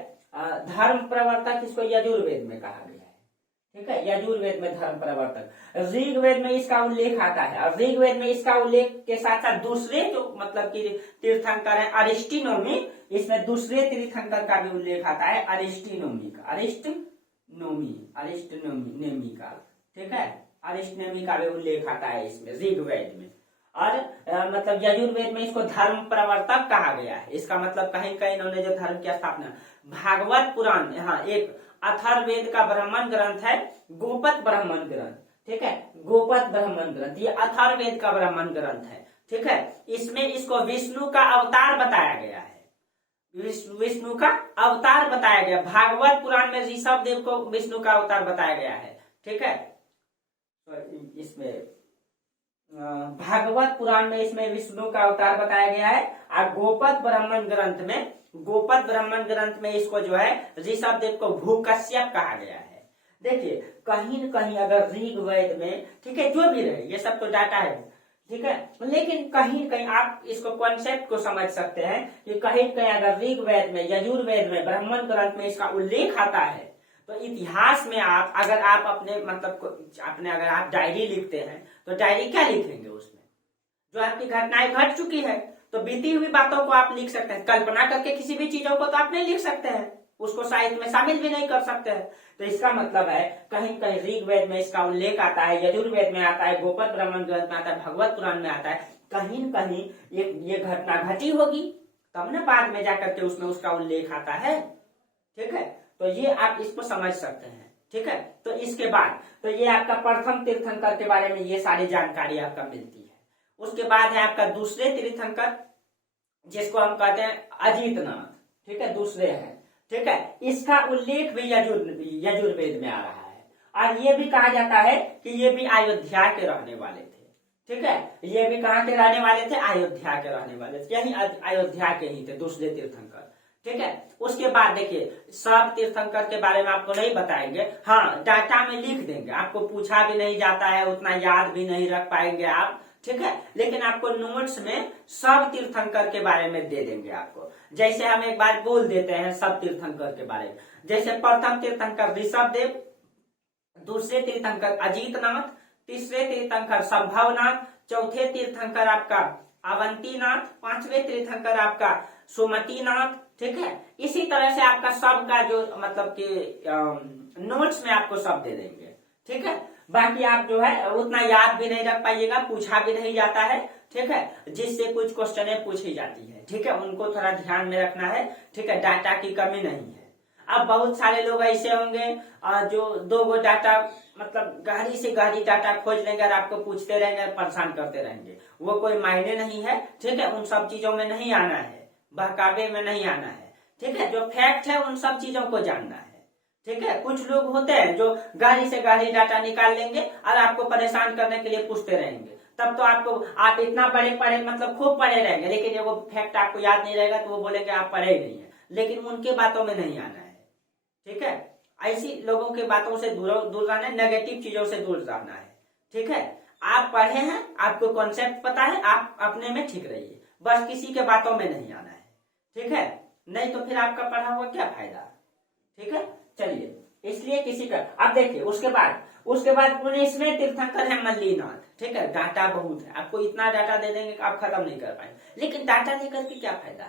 धर्म प्रवर्तक इसको यजुर्वेद में कहा गया है। ठीक है, यजुर्वेद में धर्म प्रवर्तक, ऋग्वेद में इसका उल्लेख आता है। और ऋग्वेद में इसका उल्लेख के साथ साथ दूसरे जो मतलब कि तीर्थंकर है अरिस्टिनोमी, इसमें दूसरे तीर्थंकर का भी उल्लेख आता है, अरिस्टिनोमी का। ठीक है, अरिस्टिनोमी का भी उल्लेख आता है इसमें ऋग्वेद में। और मतलब यजुर्वेद में इसको धर्म प्रवर्तक कहा गया है। इसका मतलब कहीं कहीं इन्होंने जो धर्म की स्थापना, भागवत पुराण में, हाँ एक अथर्ववेद का ब्राह्मण ग्रंथ है गोपद ब्राह्मण ग्रंथ। ठीक है, गोपद ब्राह्मण ग्रंथ ये अथर्ववेद का ब्राह्मण ग्रंथ है। ठीक है, इसमें इसको विष्णु का अवतार बताया गया है, विष्णु का अवतार बताया गया। भागवत पुराण में ऋषभ देव को विष्णु का अवतार बताया गया है। ठीक है, इसमें भागवत पुराण में इसमें विष्णु का अवतार बताया गया है। और गोपद ब्राह्मण ग्रंथ में इसको जो है ऋषभ देव को भूकश्यप कहा गया है। देखिए कहीं न कहीं अगर ऋग्वेद में, ठीक है, जो भी रहे ये सब तो डाटा है, ठीक है, लेकिन कहीं कहीं आप इसको कॉन्सेप्ट को समझ सकते हैं कि कहीं कहीं अगर ऋग्वेद में, यजुर्वेद में, ब्राह्मण ग्रंथ में इसका उल्लेख आता है, तो इतिहास में आप अगर आप अपने मतलब अपने अगर आप डायरी लिखते हैं तो डायरी क्या लिखेंगे, उसमें जो आपकी घटनाएं घट चुकी है, तो बीती हुई बातों को आप लिख सकते हैं। कल्पना करके किसी भी चीजों को तो आप नहीं लिख सकते हैं, उसको साहित्य में शामिल भी नहीं कर सकते हैं। तो इसका मतलब है कहीं कहीं ऋग्वेद में इसका उल्लेख आता है, यजुर्वेद में आता है, गोपद ब्राह्मण ग्रंथ में आता है, भगवत पुराण में आता है। कहीं न कहीं ये घटना घटी होगी, तब न बाद में जाकर के उसमें उसका उल्लेख आता है। ठीक है, तो ये आप इसको समझ सकते हैं। ठीक है, तो इसके बाद तो ये आपका प्रथम तीर्थंकर के बारे में ये सारी जानकारी आपका मिलती है। उसके बाद है आपका दूसरे तीर्थंकर, जिसको हम कहते हैं अजीतनाथ। ठीक है, दूसरे हैं। ठीक है, इसका उल्लेख भी यजुर्वेद में आ रहा है। और ये भी कहा जाता है कि ये भी अयोध्या के रहने वाले थे। ठीक है, ये भी कहाँ के रहने वाले थे, अयोध्या के रहने वाले थे, यही अयोध्या के ही थे दूसरे तीर्थंकर। ठीक है, उसके बाद देखिए सब तीर्थंकर के बारे में आपको नहीं बताएंगे, हाँ डाटा में लिख देंगे, आपको पूछा भी नहीं जाता है, उतना याद भी नहीं रख पाएंगे आप। ठीक है, लेकिन आपको नोट्स में सब तीर्थंकर के बारे में दे देंगे आपको। जैसे हम एक बार बोल देते हैं सब तीर्थंकर के बारे में, जैसे प्रथम तीर्थंकर ऋषभ देव, दूसरे तीर्थंकर अजीतनाथ, तीसरे तीर्थंकर संभवनाथ, चौथे तीर्थंकर आपका अवंतीनाथ, पांचवें तीर्थंकर आपका सुमतिनाथ। ठीक है, इसी तरह से आपका सब का जो मतलब कि नोट्स में आपको सब दे देंगे। ठीक है, बाकी आप जो है उतना याद भी नहीं रख पाइएगा, पूछा भी नहीं जाता है। ठीक है, जिससे कुछ क्वेश्चनें पूछी जाती है। ठीक है, उनको थोड़ा ध्यान में रखना है। ठीक है, डाटा की कमी नहीं है। अब बहुत सारे लोग ऐसे होंगे जो दो गो डाटा मतलब गहरी से गहरी डाटा खोज लेंगे और आपको पूछते रहेंगे, परेशान करते रहेंगे, वो कोई मायने नहीं है। ठीक है, उन सब चीजों में नहीं आना है, बहकावे में नहीं आना है। ठीक है, जो फैक्ट है उन सब चीजों को जानना है। ठीक है, कुछ लोग होते हैं जो गहरी से गहरी डाटा निकाल लेंगे और आपको परेशान करने के लिए पूछते रहेंगे, तब तो आप इतना पढ़े मतलब खूब पढ़े रहेंगे, लेकिन वो फैक्ट आपको याद नहीं रहेगा तो वो बोलेंगे आप पढ़े ही नहीं है, लेकिन उनके बातों में नहीं आना है। ठीक है, ऐसी लोगों के बातों से दूर रहना है, नेगेटिव चीजों से दूर रहना है। ठीक है, आप पढ़े हैं, आपको कॉन्सेप्ट पता है, आप अपने में ठीक रहिए, बस किसी के बातों में नहीं आना है। ठीक है, नहीं तो फिर आपका पढ़ा हुआ क्या फायदा। ठीक है, चलिए, इसलिए किसी का अब देखिए उसके बाद 19वें तीर्थंकर है मल्लीनाथ। ठीक है, डाटा बहुत है, आपको इतना डाटा दे देंगे कि आप खत्म नहीं कर पाएंगे, लेकिन डाटा लेकर के क्या फायदा।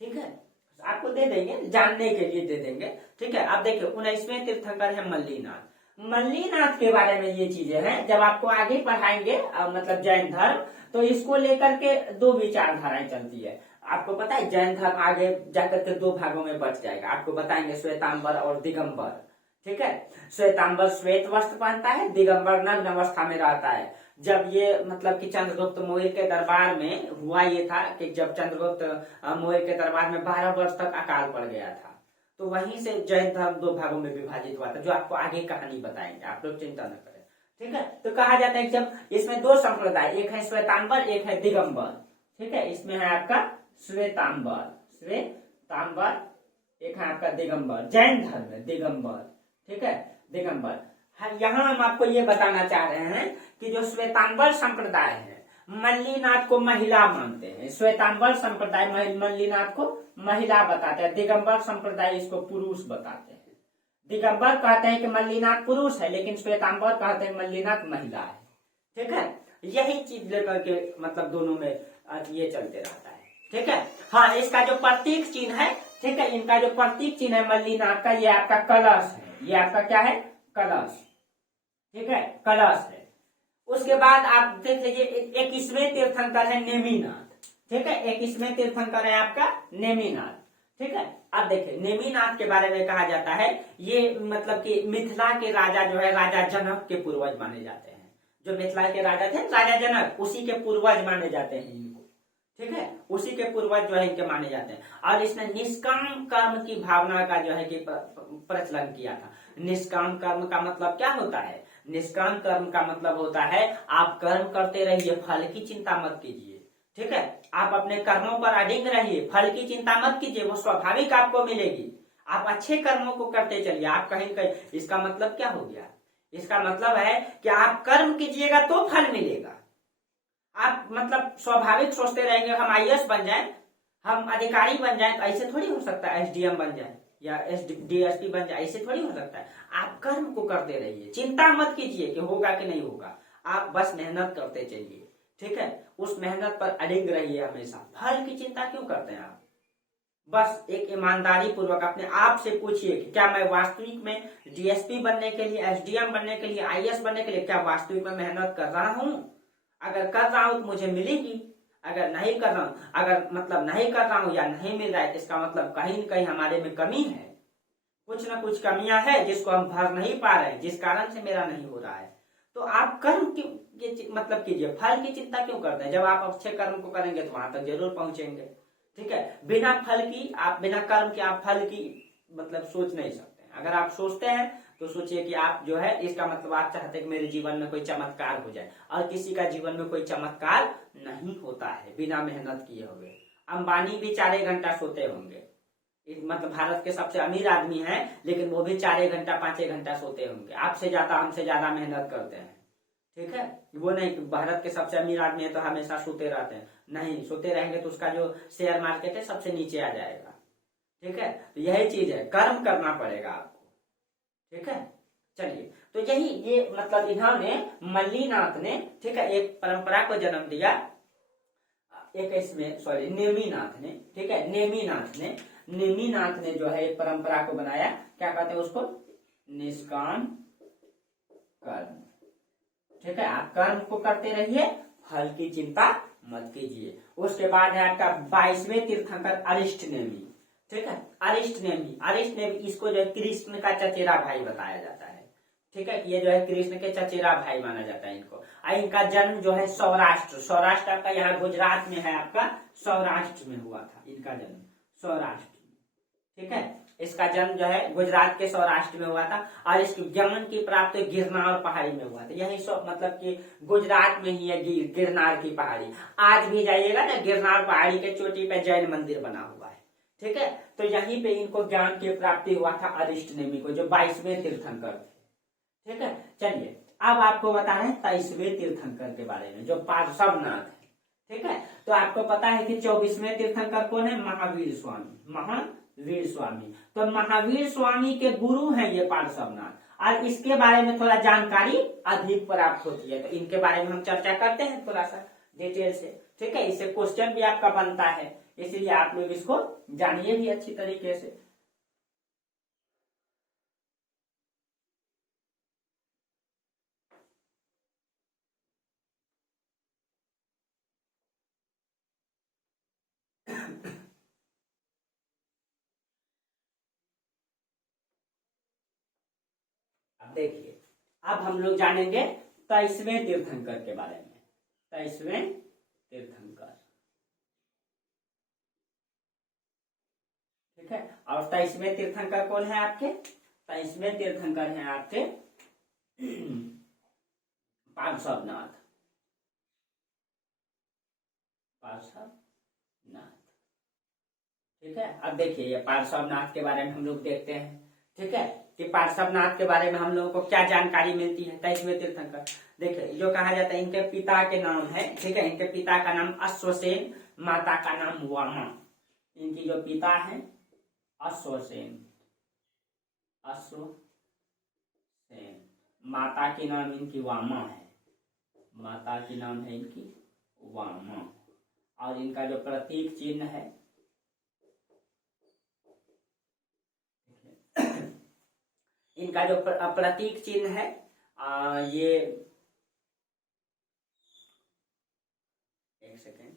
ठीक है, आपको दे देंगे, जानने के लिए दे देंगे। ठीक है, आप देखिए 19वें तीर्थंकर है मल्लीनाथ। मल्लीनाथ के बारे में ये चीजें हैं, जब आपको आगे पढ़ाएंगे मतलब जैन धर्म, तो इसको लेकर के दो विचारधाराएं चलती है। आपको पता है जैन धर्म आगे जाकर के दो भागों में बच जाएगा। आपको बताएंगे श्वेतांबर और दिगंबर। ठीक है, श्वेतांबर श्वेत वस्त्र पहनता है, दिगंबर नग्न अवस्था में रहता है। जब ये मतलब कि चंद्रगुप्त मौर्य के दरबार में हुआ ये था कि जब चंद्रगुप्त मौर्य के दरबार में 12 वर्ष तक अकाल पड़ गया था, तो वहीं से जैन धर्म दो भागों में विभाजित हुआ था, जो आपको आगे कहानी बताएंगे, आप लोग चिंता न करें। ठीक है, तो कहा जाता है जब इसमें दो संप्रदाय, एक है श्वेतांबर, एक है दिगंबर। ठीक है, इसमें है आपका श्वेतांबर, एक है आपका दिगंबर, जैन धर्म में दिगंबर। ठीक है, दिगंबर। यहाँ हम आपको ये बताना चाह रहे हैं कि जो श्वेतांबर संप्रदाय है, मल्लीनाथ को महिला मानते हैं। श्वेतांबर संप्रदाय मल्लीनाथ को महिला बताते हैं, दिगंबर संप्रदाय इसको पुरुष बताते हैं। दिगंबर कहते हैं कि मल्लीनाथ पुरुष है, लेकिन श्वेतांबर कहते हैं मल्लीनाथ महिला है। ठीक है, यही चीज लेकर के मतलब दोनों में ये चलते रहता है। ठीक है, हाँ, इसका जो प्रतीक चिन्ह है, ठीक है, इनका जो प्रतीक चिन्ह है मल्लीनाथ का, ये आपका कलश है। ये आपका क्या है? कलश। ठीक है, कलश है। उसके बाद आप देख लीजिए 21वें तीर्थंकर है नेमिनाथ। ठीक है, 21वें तीर्थंकर है आपका नेमिनाथ। ठीक है, अब देखिए नेमिनाथ के बारे में कहा जाता है, ये मतलब कि मिथिला के राजा जो है, राजा जनक के पूर्वज माने जाते हैं। जो मिथिला के राजा थे, राजा जनक, उसी के पूर्वज माने जाते हैं इनको। ठीक है, उसी के पूर्वज जो है इनके माने जाते हैं। और इसने निष्काम कर्म की भावना का जो है कि प्रचलन किया था। निष्काम कर्म का मतलब क्या होता है? निष्काम कर्म का मतलब होता है आप कर्म करते रहिए, फल की चिंता मत कीजिए। ठीक है, आप अपने कर्मों पर अडिग रहिए, फल की चिंता मत कीजिए, वो स्वाभाविक आपको मिलेगी। आप अच्छे कर्मों को करते चलिए। आप कहीं कहीं, इसका मतलब क्या हो गया? इसका मतलब है कि आप कर्म कीजिएगा तो फल मिलेगा। आप मतलब स्वाभाविक सोचते रहेंगे हम आईएएस बन जाए, हम अधिकारी बन जाए, तो ऐसे थोड़ी हो सकता है। एसडीएम बन जाए या डीएसपी बन जाए, ऐसे थोड़ी हो सकता है। आप कर्म को करते रहिए, चिंता मत कीजिए कि होगा कि नहीं होगा। आप बस मेहनत करते चलिए। ठीक है, उस मेहनत पर अडिग रहिए हमेशा। फल की चिंता क्यों करते हैं आप? बस एक ईमानदारी पूर्वक अपने आप से पूछिए कि क्या मैं वास्तविक में डीएसपी बनने के लिए, एसडीएम बनने के लिए, आईएएस बनने के लिए क्या वास्तविक में मेहनत कर रहा हूं? अगर कर रहा हूं तो मुझे मिलेगी। अगर नहीं कर रहा हूं, अगर मतलब नहीं कर रहा हूं या नहीं मिल रहा है, इसका मतलब कहीं न कहीं हमारे में कमी है। कुछ ना कुछ कमियां है जिसको हम भर नहीं पा रहे, जिस कारण से मेरा नहीं हो रहा है। तो आप कर्म की मतलब कीजिए, फल की चिंता क्यों करते हैं? जब आप अच्छे कर्म को करेंगे तो वहां तक जरूर पहुंचेंगे। ठीक है, बिना फल की, आप बिना कर्म के आप फल की मतलब सोच नहीं सकते। अगर आप सोचते हैं तो सोचिए कि आप जो है, इसका मतलब आप चाहते हैं कि मेरे जीवन में कोई चमत्कार हो जाए, और किसी का जीवन में कोई चमत्कार नहीं होता है बिना मेहनत किए हुए। अंबानी भी 4 घंटा सोते होंगे, मतलब भारत के सबसे अमीर आदमी हैं, लेकिन वो भी 4 घंटा 5 घंटा सोते होंगे। आपसे ज्यादा, हमसे ज्यादा मेहनत करते हैं। ठीक है, वो नहीं भारत के सबसे अमीर आदमी है तो हमेशा सोते रहते हैं। नहीं, सोते रहेंगे तो उसका जो शेयर मार्केट है सबसे नीचे आ जाएगा। ठीक है, तो यही चीज है, कर्म करना पड़ेगा आपको। ठीक है, चलिए, तो यही ये मतलब इन्होंने, मल्लीनाथ ने, ठीक है, एक परंपरा को जन्म दिया। एक इसमें सॉरी नेमिनाथ ने, ठीक है, नेमिनाथ ने जो है एक परंपरा को बनाया। क्या कहते हैं उसको? निष्काम कर्म। ठीक है, आप कर्म को करते रहिए, फल की चिंता मत कीजिए। उसके बाद है आपका 22वें तीर्थंकर अरिष्ट नेमि। ठीक है, अरिष्ट नेमि, इसको जो है कृष्ण का चचेरा भाई बताया जाता है। ठीक है, ये जो है कृष्ण के चचेरा भाई माना जाता है इनको। इनका जन्म जो है सौराष्ट्र आपका यहाँ गुजरात में है, आपका सौराष्ट्र में हुआ था इनका जन्म, सौराष्ट्र में। ठीक है, इसका जन्म जो है गुजरात के सौराष्ट्र में हुआ था, और इसकी ज्ञान की प्राप्ति गिरनार पहाड़ी में हुआ था। यही मतलब कि गुजरात में ही है गिरनार की पहाड़ी। आज भी जाइएगा ना, गिरनार पहाड़ी के चोटी पे जैन मंदिर बना हुआ है। ठीक है, तो यहीं पे इनको ज्ञान की प्राप्ति हुआ था अरिष्ट नेमि को, जो 22वें तीर्थंकर थे। ठीक है, चलिए अब आपको बता रहे हैं 23वें तीर्थंकर के बारे में, जो पार्श्वनाथ है। ठीक है, तो आपको पता है कि 24वें तीर्थंकर कौन है? महावीर स्वामी। तो महावीर स्वामी के गुरु हैं ये पार्श्वनाथ, और इसके बारे में थोड़ा जानकारी अधिक प्राप्त होती है, तो इनके बारे में हम चर्चा करते हैं थोड़ा सा। डिटेल से, ठीक है। इससे क्वेश्चन भी आपका बनता है, इसलिए आप लोग इसको जानिए भी अच्छी तरीके से। अब देखिए, अब हम लोग जानेंगे 23वें तीर्थंकर के बारे में। 23वें तीर्थंकर, ठीक है। और 23वें तीर्थंकर कौन है आपके? 23वें तीर्थंकर हैं आपके पार्श्वनाथ। पार्श्वनाथ, ठीक है। अब देखिए ये पार्श्वनाथ के बारे में हम लोग देखते हैं, ठीक है, कि पार्श्वनाथ के बारे में हम लोगों को क्या जानकारी मिलती है। 23वें तीर्थंकर, देखिए जो कहा जाता है इनके पिता के नाम है, ठीक है। इनके पिता का नाम अश्वसेन, माता का नाम वामा। इनकी जो पिता है अश्वसेन, अश्वसेन, माता की नाम इनकी वामा है, माता की नाम है इनकी वामा। और इनका जो प्रतीक चिन्ह है, इनका जो प्रतीक चिन्ह है ये एक सेकेंड,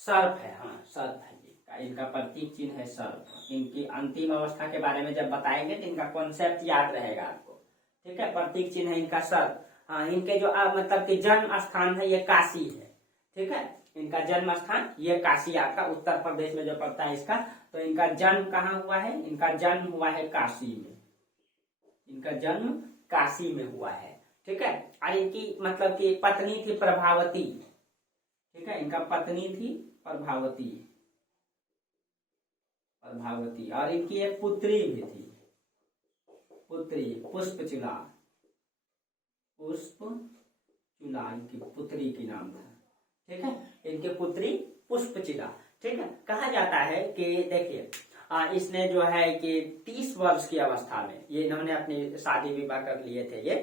सर्प है। हाँ, सर्प है जी, इनका प्रतीक चिन्ह है सर्प। इनकी अंतिम अवस्था के बारे में जब बताएंगे तो इनका कॉन्सेप्ट याद रहेगा आपको, ठीक है। प्रतीक चिन्ह है इनका सर्प। हाँ, इनके जो मतलब कि जन्म स्थान है ये काशी है, ठीक है। इनका जन्म स्थान ये काशी, आपका उत्तर प्रदेश में जो पड़ता है इसका। तो इनका जन्म कहाँ हुआ है? इनका जन्म हुआ है काशी में, इनका जन्म काशी में हुआ है, ठीक है। और इनकी मतलब कि पत्नी थी प्रभावती, ठीक है। इनका पत्नी थी प्रभावती, प्रभावती। और इनकी एक पुत्री भी थी, पुत्री पुष्पचूला, पुष्पचूला इनकी पुत्री की नाम था, ठीक है। इनकी पुत्री पुष्पचूला, ठीक है। कहा जाता है कि देखिए इसने जो है कि 30 वर्ष की अवस्था में ये इन्होंने अपनी शादी विवाह कर लिए थे ये।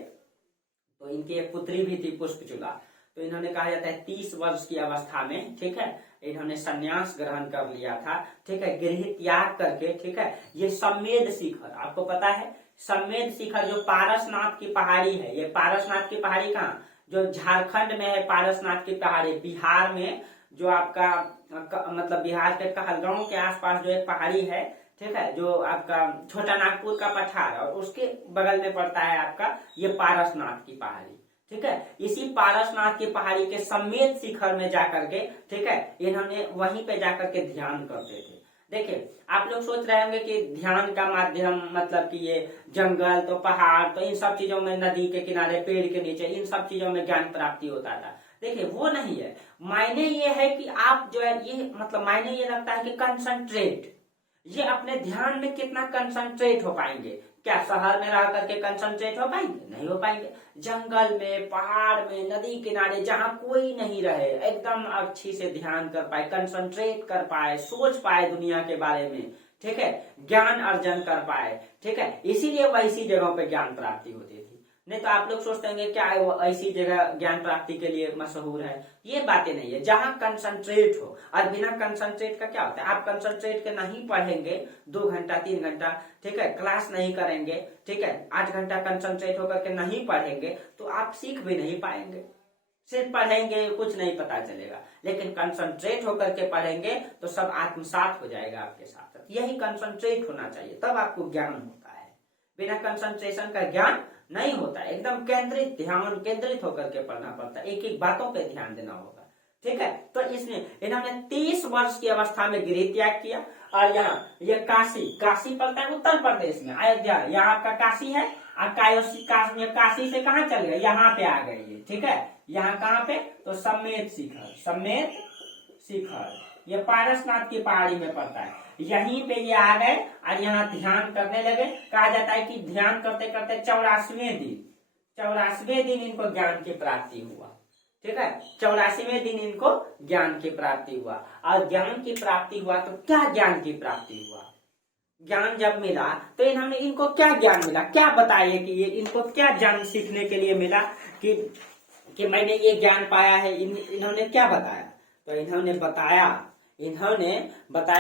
तो इनकी एक पुत्री भी थी पुष्पचूला। तो इन्होंने कहा जाता है 30 वर्ष की अवस्था में, ठीक है, इन्होंने संन्यास ग्रहण कर लिया था, ठीक है, गृह त्याग करके, ठीक है। ये सम्मेद शिखर, आपको पता है सम्मेद शिखर जो पारसनाथ की पहाड़ी है, ये पारसनाथ की पहाड़ी कहाँ? जो झारखंड में है पारसनाथ की पहाड़ी, बिहार में जो आपका मतलब बिहार के कहलगांव के आसपास जो एक पहाड़ी है, ठीक है, जो आपका छोटा नागपुर का पठार और उसके बगल में पड़ता है आपका ये पारसनाथ की पहाड़ी, ठीक है। इसी पारसनाथ की पहाड़ी के सम्मेद शिखर में जाकर के, ठीक है, इन्होंने वहीं पे जाकर के ध्यान करते थे। देखिए आप लोग सोच रहे होंगे कि ध्यान का माध्यम मतलब कि ये जंगल तो पहाड़ तो इन सब चीजों में, नदी के किनारे पेड़ के नीचे इन सब चीजों में ज्ञान प्राप्ति होता था। देखिए वो नहीं है, मायने ये है कि आप जो है ये मतलब मायने ये लगता है कि कंसंट्रेट, ये अपने ध्यान में कितना कंसंट्रेट हो पाएंगे। क्या शहर में रह करके कंसंट्रेट हो पाएंगे? नहीं हो पाएंगे। जंगल में, पहाड़ में, नदी किनारे जहां कोई नहीं रहे, एकदम अच्छी से ध्यान कर पाए, कंसंट्रेट कर पाए, सोच पाए दुनिया के बारे में, ठीक है, ज्ञान अर्जन कर पाए, ठीक है। इसीलिए वैसी जगहों पे ज्ञान प्राप्ति होती थी। नहीं तो आप लोग सोचते होंगे क्या वो ऐसी जगह ज्ञान प्राप्ति के लिए मशहूर है, ये बातें नहीं है। जहां कंसंट्रेट हो, और बिना कंसंट्रेट का क्या होता है, आप कंसंट्रेट के नहीं पढ़ेंगे 2 घंटा 3 घंटा, ठीक है, क्लास नहीं करेंगे, ठीक है, 8 घंटा कंसंट्रेट होकर के नहीं पढ़ेंगे तो आप सीख भी नहीं पाएंगे। सिर्फ पढ़ेंगे कुछ नहीं पता चलेगा, लेकिन कंसंट्रेट होकर के पढ़ेंगे तो सब आत्मसात हो जाएगा आपके साथ। यही कंसंट्रेट होना चाहिए, तब आपको ज्ञान होता है। बिना कंसंट्रेशन का ज्ञान नहीं होता है। एकदम केंद्रित, ध्यान केंद्रित होकर के पढ़ना पड़ता है, एक एक बातों पे ध्यान देना होगा, ठीक है। तो इसने इन्होंने 30 वर्ष की अवस्था में गृह त्याग किया। और यहाँ ये काशी, काशी पड़ता है उत्तर प्रदेश में, अयोध्या, यहाँ आपका काशी है। काशी से कहाँ चल गए? यहाँ पे आ गए ये, ठीक है। यहाँ कहाँ पे? तो सम्मेद शिखर, सम्मेद शिखर ये पारसनाथ की पहाड़ी में पड़ता है। यहीं पे ये आ गए और यहाँ ध्यान करने लगे। कहा जाता है कि ध्यान करते करते 84वें दिन इनको ज्ञान की प्राप्ति हुआ, ठीक है। 84वें दिन इनको ज्ञान की प्राप्ति हुआ। और ज्ञान की प्राप्ति हुआ तो क्या ज्ञान की प्राप्ति हुआ? ज्ञान जब मिला तो इन्होंने, इनको क्या ज्ञान मिला, क्या बताइए कि ये इनको क्या ज्ञान सीखने के लिए मिला कि कि मैंने ये ज्ञान पाया है, इन्होंने क्या बताया? तो इन्होंने बताया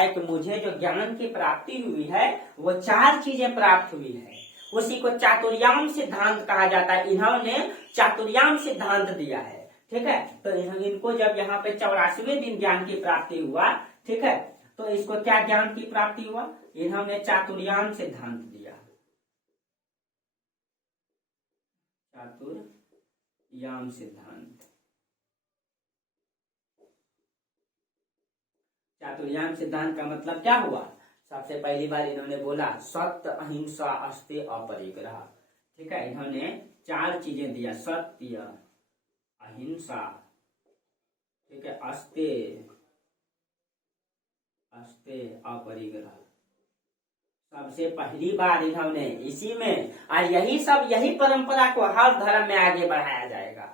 कि मुझे जो ज्ञान की प्राप्ति हुई है वो 4 चीजें प्राप्त हुई है। उसी को चातुर्याम सिद्धांत कहा जाता है। इन्होंने चातुर्याम सिद्धांत दिया है, ठीक है। तो इनको जब यहाँ पे 84वें दिन ज्ञान की प्राप्ति हुआ, ठीक है, तो इसको क्या ज्ञान की प्राप्ति हुआ? इन्होंने चातुर्याम सिद्धांत दिया, चातुर्याम सिद्धांत। चातुर्याम सिद्धांत का मतलब क्या हुआ? सबसे पहली बार इन्होंने बोला सत्य, अहिंसा, अस्तेय, अपरिग्रह, ठीक है। इन्होंने 4 चीजें दिया, सत्य, अहिंसा, ठीक है, अस्तेय, अपरिग्रह। सबसे पहली बार इन्होंने इसी में, और यही परंपरा को हर धर्म में आगे बढ़ाया जाएगा।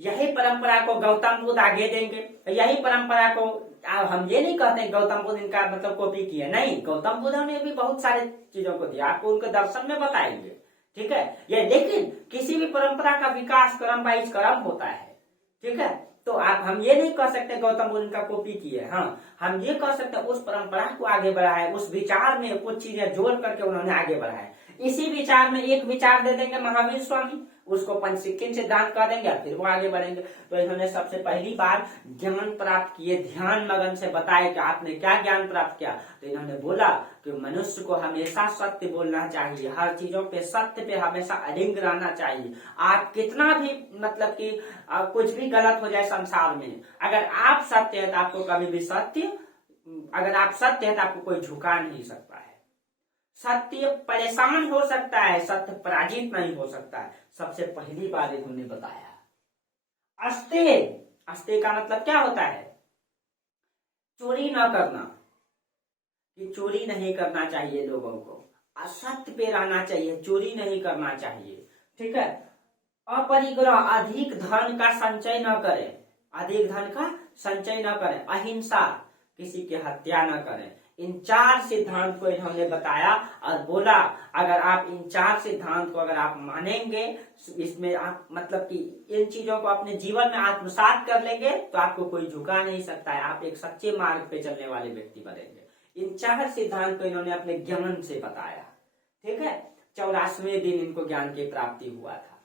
यही परंपरा को गौतम बुद्ध आगे देंगे। यही परंपरा को हम ये नहीं कहते गौतम बुद्ध इनका मतलब कॉपी किया, नहीं, गौतम बुद्ध ने भी बहुत सारे चीजों को दिया, आपको उनके दर्शन में बताएंगे, ठीक है। ये लेकिन किसी भी परंपरा का विकास क्रम वाइज क्रम होता है, ठीक है। तो हम ये नहीं कह सकते गौतम बुद्ध इनका कॉपी किए, हाँ, हम ये कह सकते उस परंपरा को आगे बढ़ाए, उस विचार में कुछ चीजें जोड़ करके उन्होंने आगे बढ़ाए। इसी विचार में एक विचार दे देंगे महावीर स्वामी, उसको पंचशिक्षण सिद्धांत कह देंगे, फिर वो आगे बढ़ेंगे। तो इन्होंने सबसे पहली बार ज्ञान प्राप्त किए, ध्यान मगन से बताया कि आपने क्या ज्ञान प्राप्त किया। तो इन्होंने बोला कि मनुष्य को हमेशा सत्य बोलना चाहिए, हर चीजों पे सत्य पे हमेशा अडिग रहना चाहिए। आप कितना भी मतलब कि कुछ भी गलत हो जाए संसार में, अगर आप सत्य है तो आपको कभी भी अगर आप सत्य है तो आपको कोई झुका नहीं सकता है। सत्य परेशान हो सकता है, सत्य पराजित नहीं हो सकता है। सबसे पहली बार इन्होंने बताया अस्तेय का मतलब क्या होता है? चोरी न करना, कि चोरी नहीं करना चाहिए लोगों को, असत्य पे रहना चाहिए, चोरी नहीं करना चाहिए, ठीक है। अपरिग्रह, अधिक धन का संचय न करें, अधिक धन का संचय न करें। अहिंसा, किसी की हत्या न करें। इन 4 सिद्धांत को इन्होंने बताया और बोला अगर आप इन 4 सिद्धांत को अगर आप मानेंगे, इसमें आप मतलब कि इन चीजों को अपने जीवन में आत्मसात कर लेंगे तो आपको कोई झुका नहीं सकता है, आप एक सच्चे मार्ग पे चलने वाले व्यक्ति बनेंगे। इन 4 सिद्धांत को इन्होंने अपने ज्ञान से बताया, ठीक है। 84वें दिन इनको ज्ञान की प्राप्ति हुआ था,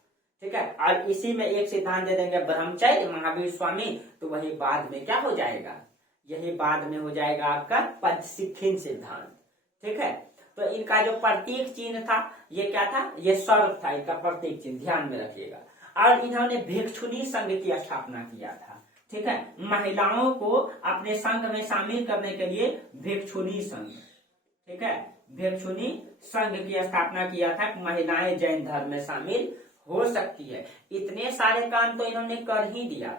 ठीक है। और इसी में एक सिद्धांत दे देंगे ब्रह्मचर्य, महावीर स्वामी, तो वही बाद में क्या हो जाएगा? यही बाद में हो जाएगा आपका पंचशिक्षण सिद्धांत, ठीक है। तो इनका जो प्रतीक चिन्ह था ये क्या था? ये सर्प था, इनका प्रतीक चिन्ह, ध्यान में रखिएगा। और इन्होंने भिक्षुणी संघ की स्थापना किया था, ठीक है। महिलाओं को अपने संघ में शामिल करने के लिए भिक्षुणी संघ, ठीक है, भिक्षुणी संघ की स्थापना किया था। महिलाएं जैन धर्म में शामिल हो सकती है। इतने सारे काम तो इन्होंने कर ही दिया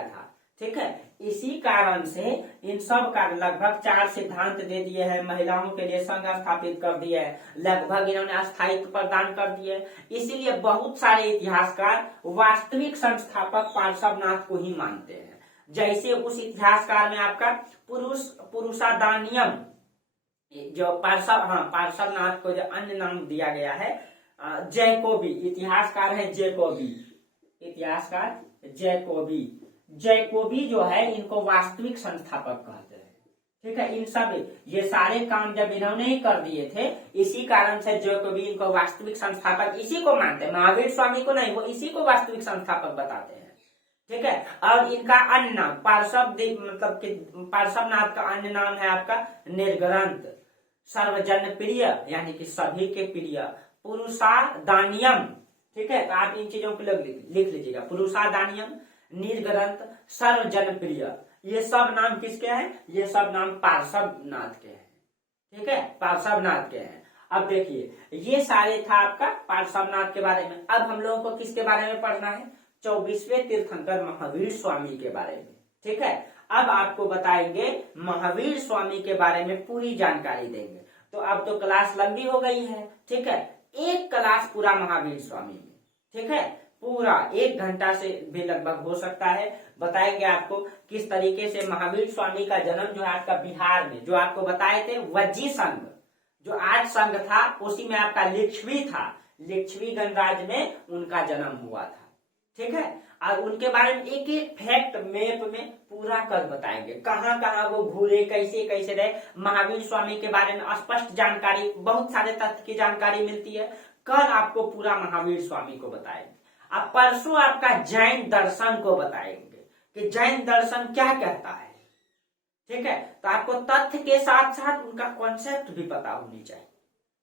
था, ठीक है। इसी कारण से इन सब का लगभग 4 सिद्धांत दे दिए हैं, महिलाओं के लिए संघ स्थापित कर दिए है, लगभग इन्होंने स्थायित्व प्रदान कर दिए। इसीलिए बहुत सारे इतिहासकार वास्तविक संस्थापक पार्श्वनाथ को ही मानते हैं। जैसे उस इतिहासकार में आपका पुरुषादानियम, जो पार्श्वनाथ को जो अन्य नाम दिया गया है, जैकोबी, इतिहासकार है जैकोबी जो है इनको वास्तविक संस्थापक कहते हैं, ठीक है। इन सब ये सारे काम जब इन्होंने ही कर दिए थे, इसी कारण से जैकोबी इनको वास्तविक संस्थापक इसी को मानते हैं, महावीर स्वामी को नहीं, वो इसी को वास्तविक संस्थापक बताते हैं, ठीक है। और इनका अन्य नाम पार्श्वनाथ का अन्य नाम है आपका निर्ग्रंथ, सर्वजन प्रिय यानी कि सभी के प्रिय, पुरुषादानियम, ठीक है। तो आप इन चीजों को लिख लीजिएगा, पुरुषादानियम, निर्ग्रंथ, सर्वजन प्रिय, ये सब नाम किसके हैं? ये सब नाम पार्श्वनाथ के हैं, ठीक है, पार्श्वनाथ के हैं। अब देखिए ये सारे था आपका पार्श्वनाथ के बारे में। अब हम लोगों को किसके बारे में पढ़ना है? 24वें तीर्थंकर महावीर स्वामी के बारे में, ठीक है। अब आपको बताएंगे महावीर स्वामी के बारे में, पूरी जानकारी देंगे। तो अब तो क्लास लंबी हो गई है, ठीक है, एक क्लास पूरा महावीर स्वामी में, ठीक है, पूरा 1 घंटा से भी लगभग हो सकता है। बताएंगे आपको किस तरीके से महावीर स्वामी का जन्म जो है आपका बिहार में, जो आपको बताए थे वज्जी संघ, जो आज संघ था उसी में आपका लिच्छवी था। लिच्छवी गणराज्य में उनका जन्म हुआ था। ठीक है, और उनके बारे में एक एक फैक्ट मैप में पूरा कर बताएंगे, कहाँ कहाँ वो घूरे, कैसे कैसे रहे। महावीर स्वामी के बारे में स्पष्ट जानकारी, बहुत सारे तथ्य की जानकारी मिलती है। कल आपको पूरा महावीर स्वामी को बताएंगे। अब परसों आपका जैन दर्शन को बताएंगे कि जैन दर्शन क्या कहता है। ठीक है, तो आपको तथ्य के साथ साथ उनका कॉन्सेप्ट भी पता होनी चाहिए।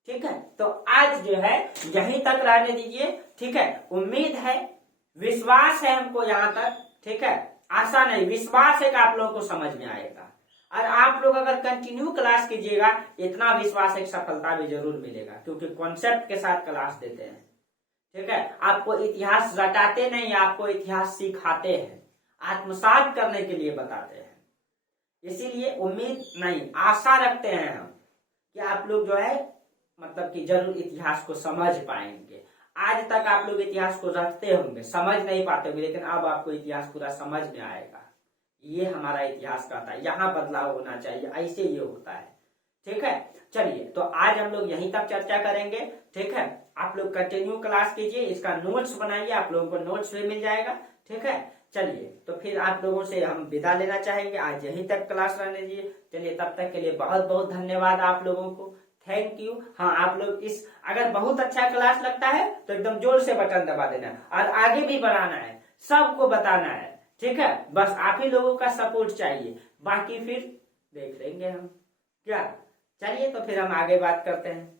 ठीक है, तो आज जो है यहीं तक रहने दीजिए। ठीक है, उम्मीद है, विश्वास है हमको यहाँ तक। ठीक है, आशा नहीं, विश्वास है कि आप लोगों को समझ में आएगा। और आप लोग अगर कंटिन्यू क्लास कीजिएगा, इतना विश्वास है कि सफलता भी जरूर मिलेगा, क्योंकि कॉन्सेप्ट के साथ क्लास देते हैं। ठीक है, आपको इतिहास रटाते नहीं, आपको इतिहास सिखाते हैं, आत्मसात करने के लिए बताते हैं। इसीलिए उम्मीद नहीं, आशा रखते हैं हम कि आप लोग जो है मतलब कि जरूर इतिहास को समझ पाएंगे। आज तक आप लोग इतिहास को रखते होंगे, समझ नहीं पाते होंगे, लेकिन अब आपको इतिहास पूरा समझ में आएगा। ये हमारा इतिहास कहता है, यहाँ बदलाव होना चाहिए, ऐसे ये होता है। ठीक है, चलिए, तो आज हम लोग यहीं तक चर्चा करेंगे। ठीक है, आप लोग कंटिन्यू क्लास कीजिए, इसका नोट्स बनाइए, आप लोगों को नोट्स भी मिल जाएगा। ठीक है, चलिए, तो फिर आप लोगों से हम विदा लेना चाहेंगे। आज यहीं तक क्लास रहने दीजिए। चलिए, तब तक के लिए बहुत बहुत धन्यवाद आप लोगों को, थैंक यू। हाँ, आप लोग इस अगर बहुत अच्छा क्लास लगता है तो एकदम जोर से बटन दबा देना, और आगे भी बढ़ाना है, सबको बताना है। ठीक है, बस आप ही लोगों का सपोर्ट चाहिए, बाकी फिर देख लेंगे हम क्या। चलिए, तो फिर हम आगे बात करते हैं।